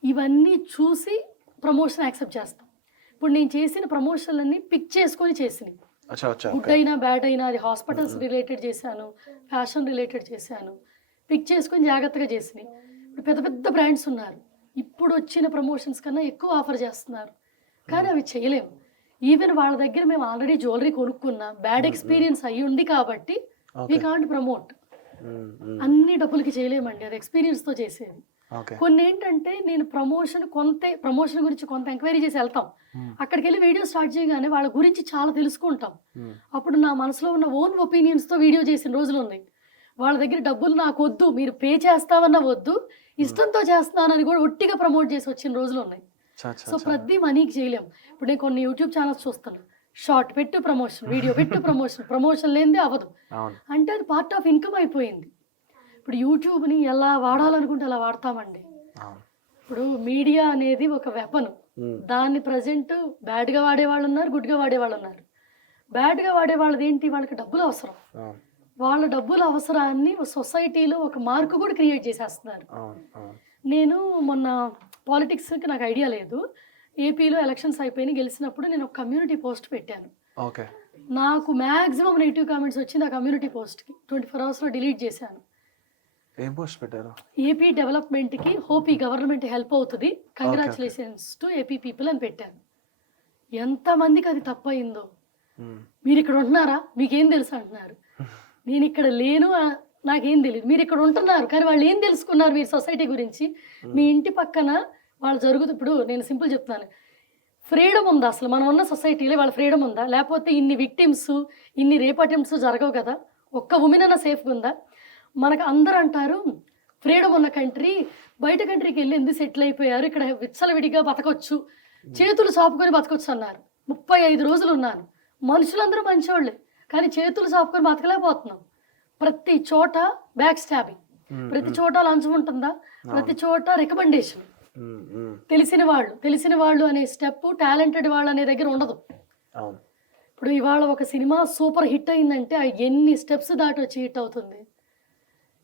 ఇవన్నీ చూసి ప్రమోషన్ యాక్సెప్ట్ చేస్తాం. ఇప్పుడు నేను చేసిన ప్రమోషన్లన్నీ పిక్ చేసుకొని చేసినాయి. గుడ్ అయినా బ్యాడ్ అయినా, అది హాస్పిటల్స్ రిలేటెడ్ చేశాను, ఫ్యాషన్ రిలేటెడ్ చేశాను, పిక్ చేసుకొని జాగ్రత్తగా చేసినాయి. ఇప్పుడు పెద్ద పెద్ద బ్రాండ్స్ ఉన్నారు, ఇప్పుడు వచ్చిన ప్రమోషన్స్ కన్నా ఎక్కువ ఆఫర్ చేస్తున్నారు, కానీ అవి చేయలేము. ఈవెన్ వాళ్ళ దగ్గర మేము ఆల్రెడీ జ్యువెలరీ కొనుక్కున్నా, బ్యాడ్ ఎక్స్పీరియన్స్ అయ్యి ఉంది కాబట్టి వీ కాంట్ ప్రమోట్. అన్ని డబ్బులకి చేయలేమండి, అది ఎక్స్పీరియన్స్తో చేసేది. ఓకే. కొన్ని ఏంటంటే నేను ప్రమోషన్ గురించి కొంత ఎంక్వైరీ చేసి వెళ్తాం. అక్కడికి వెళ్ళి వీడియో స్టార్ట్ చేయగానే వాళ్ళ గురించి చాలా తెలుసుకుంటాం. అప్పుడు నా మనసులో ఉన్న ఓన్ ఒపీనియన్స్తో వీడియో చేసిన రోజులు ఉన్నాయి. వాళ్ళ దగ్గర డబ్బులు నాకు వద్దు, మీరు పే చేస్తామన్నా వద్దు, ఇష్టంతో చేస్తున్నానని కూడా ఒట్టిగా ప్రమోట్ చేసి వచ్చిన రోజులు ఉన్నాయి. సో ప్రతి మనీకి చేయలేం. ఇప్పుడు నేను కొన్ని యూట్యూబ్ ఛానల్స్ చూస్తాను, షార్ట్ పెట్టు ప్రమోషన్, వీడియో పెట్టు ప్రమోషన్, ప్రమోషన్ లేనిదే అవ్వదు. అంటే అది పార్ట్ ఆఫ్ ఇన్కమ్ అయిపోయింది. ఇప్పుడు యూట్యూబ్ని ఎలా వాడాలనుకుంటే అలా వాడతామండి. ఇప్పుడు మీడియా అనేది ఒక వెపన్. దాన్ని ప్రజెంట్ బ్యాడ్గా వాడేవాళ్ళు ఉన్నారు, గుడ్గా వాడేవాళ్ళు ఉన్నారు. బ్యాడ్గా వాడే వాళ్ళది ఏంటి, వాళ్ళకి డబ్బులు అవసరం. వాళ్ళ డబ్బుల అవసరాన్ని సొసైటీలో ఒక మార్కు కూడా క్రియేట్ చేసేస్తున్నారు. నేను మొన్న పాలిటిక్స్కి నాకు ఐడియా లేదు, ఏపీలో ఎలక్షన్స్ అయిపోయి గెలిచినప్పుడు నేను ఒక కమ్యూనిటీ పోస్ట్ పెట్టాను. నాకు మ్యాక్సిమం నెగిటివ్ కామెంట్స్ వచ్చి నా కమ్యూనిటీ పోస్ట్కి 24 అవర్స్లో డిలీట్ చేశాను. ఏం పోస్ట్ పెట్టారు? ఏపీ డెవలప్మెంట్కి హోప్ ఈ గవర్నమెంట్ హెల్ప్ అవుతుంది, కంగ్రాచులేషన్స్ టు ఏపీ పీపుల్ అని పెట్టాను. ఎంతమందికి అది తప్పయిందో. మీరు ఇక్కడ ఉంటున్నారా, మీకేం తెలుసు అంటున్నారు. నేను ఇక్కడ లేను, నాకేం తెలియదు. మీరు ఇక్కడ ఉంటున్నారు కానీ వాళ్ళు ఏం తెలుసుకున్నారు మీరు సొసైటీ గురించి? మీ ఇంటి పక్కన వాళ్ళు ఇప్పుడు నేను సింపుల్ చెప్తున్నాను, ఫ్రీడమ్ ఉందా అసలు మనం ఉన్న సొసైటీలో? వాళ్ళ ఫ్రీడమ్ ఉందా? లేకపోతే ఇన్ని విక్టిమ్స్, ఇన్ని రేప్ అటెంప్ట్స్ జరగవు కదా, ఒక్క ఉమెన్ అన్న సేఫ్గా ఉందా? మనకు అందరూ అంటారు ఫ్రీడమ్ ఉన్న కంట్రీ, బయట కంట్రీకి వెళ్ళి ఎందుకు సెటిల్ అయిపోయారు, ఇక్కడ విచ్చలవిడిగా బతకొచ్చు, చేతులు చాపుకొని బతకొచ్చు అన్నారు. 35 రోజులు ఉన్నాను. మనుషులందరూ మంచివాళ్ళే కానీ చేతులు చాపుకొని బతకలేకపోతున్నాం. ప్రతి చోట బ్యాక్ స్టాబింగ్, ప్రతి చోట లంచం ఉంటుందా, ప్రతి చోట రికమెండేషన్, తెలిసిన వాళ్ళు అనే స్టెప్, టాలెంటెడ్ వాళ్ళు అనే దగ్గర ఉండదు. ఇప్పుడు ఇవాళ ఒక సినిమా సూపర్ హిట్ అయిందంటే ఎన్ని స్టెప్స్ దాటి వచ్చి హిట్ అవుతుంది.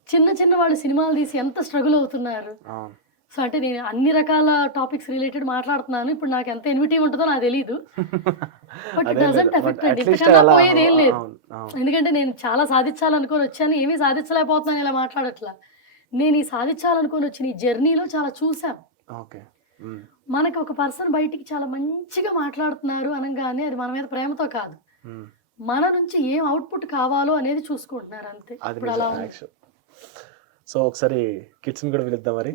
చిన్న వాళ్ళు సినిమాలు తీసి ఎంత స్ట్రగుల్ అవుతున్నారు. సో అంటే నేను అన్ని రకాల టాపిక్స్ రిలేటెడ్ మాట్లాడుతున్నాను. ఇప్పుడు నాకు ఎంత ఎన్విటీ ఉంటుందో నాకు తెలియదు, బట్ ఇట్ డజంట్ ఎఫెక్ట్ అండి. ఇంతకన్నా పోయేది ఏం లేదు. ఎందుకంటే నేను చాలా సాధించాలనుకొని వచ్చాను, ఏమీ సాధించలేకపోతున్నాను ఇలా మాట్లాడట్లా. నేను ఈ సాధించాలనుకొని వచ్చిన ఈ జర్నీలో చాలా చూసాను. మనకి ఒక పర్సన్ బయటికి చాలా మంచిగా మాట్లాడుతున్నారు అనగానే అది మన మీద ప్రేమతో కాదు, మన నుంచి ఏం అవుట్పుట్ కావాలో అనేది చూసుకుంటున్నారు అంతే. ఇప్పుడు అలా సో ఒకసారి కిడ్స్ని కూడా పిలుద్దాం మరి.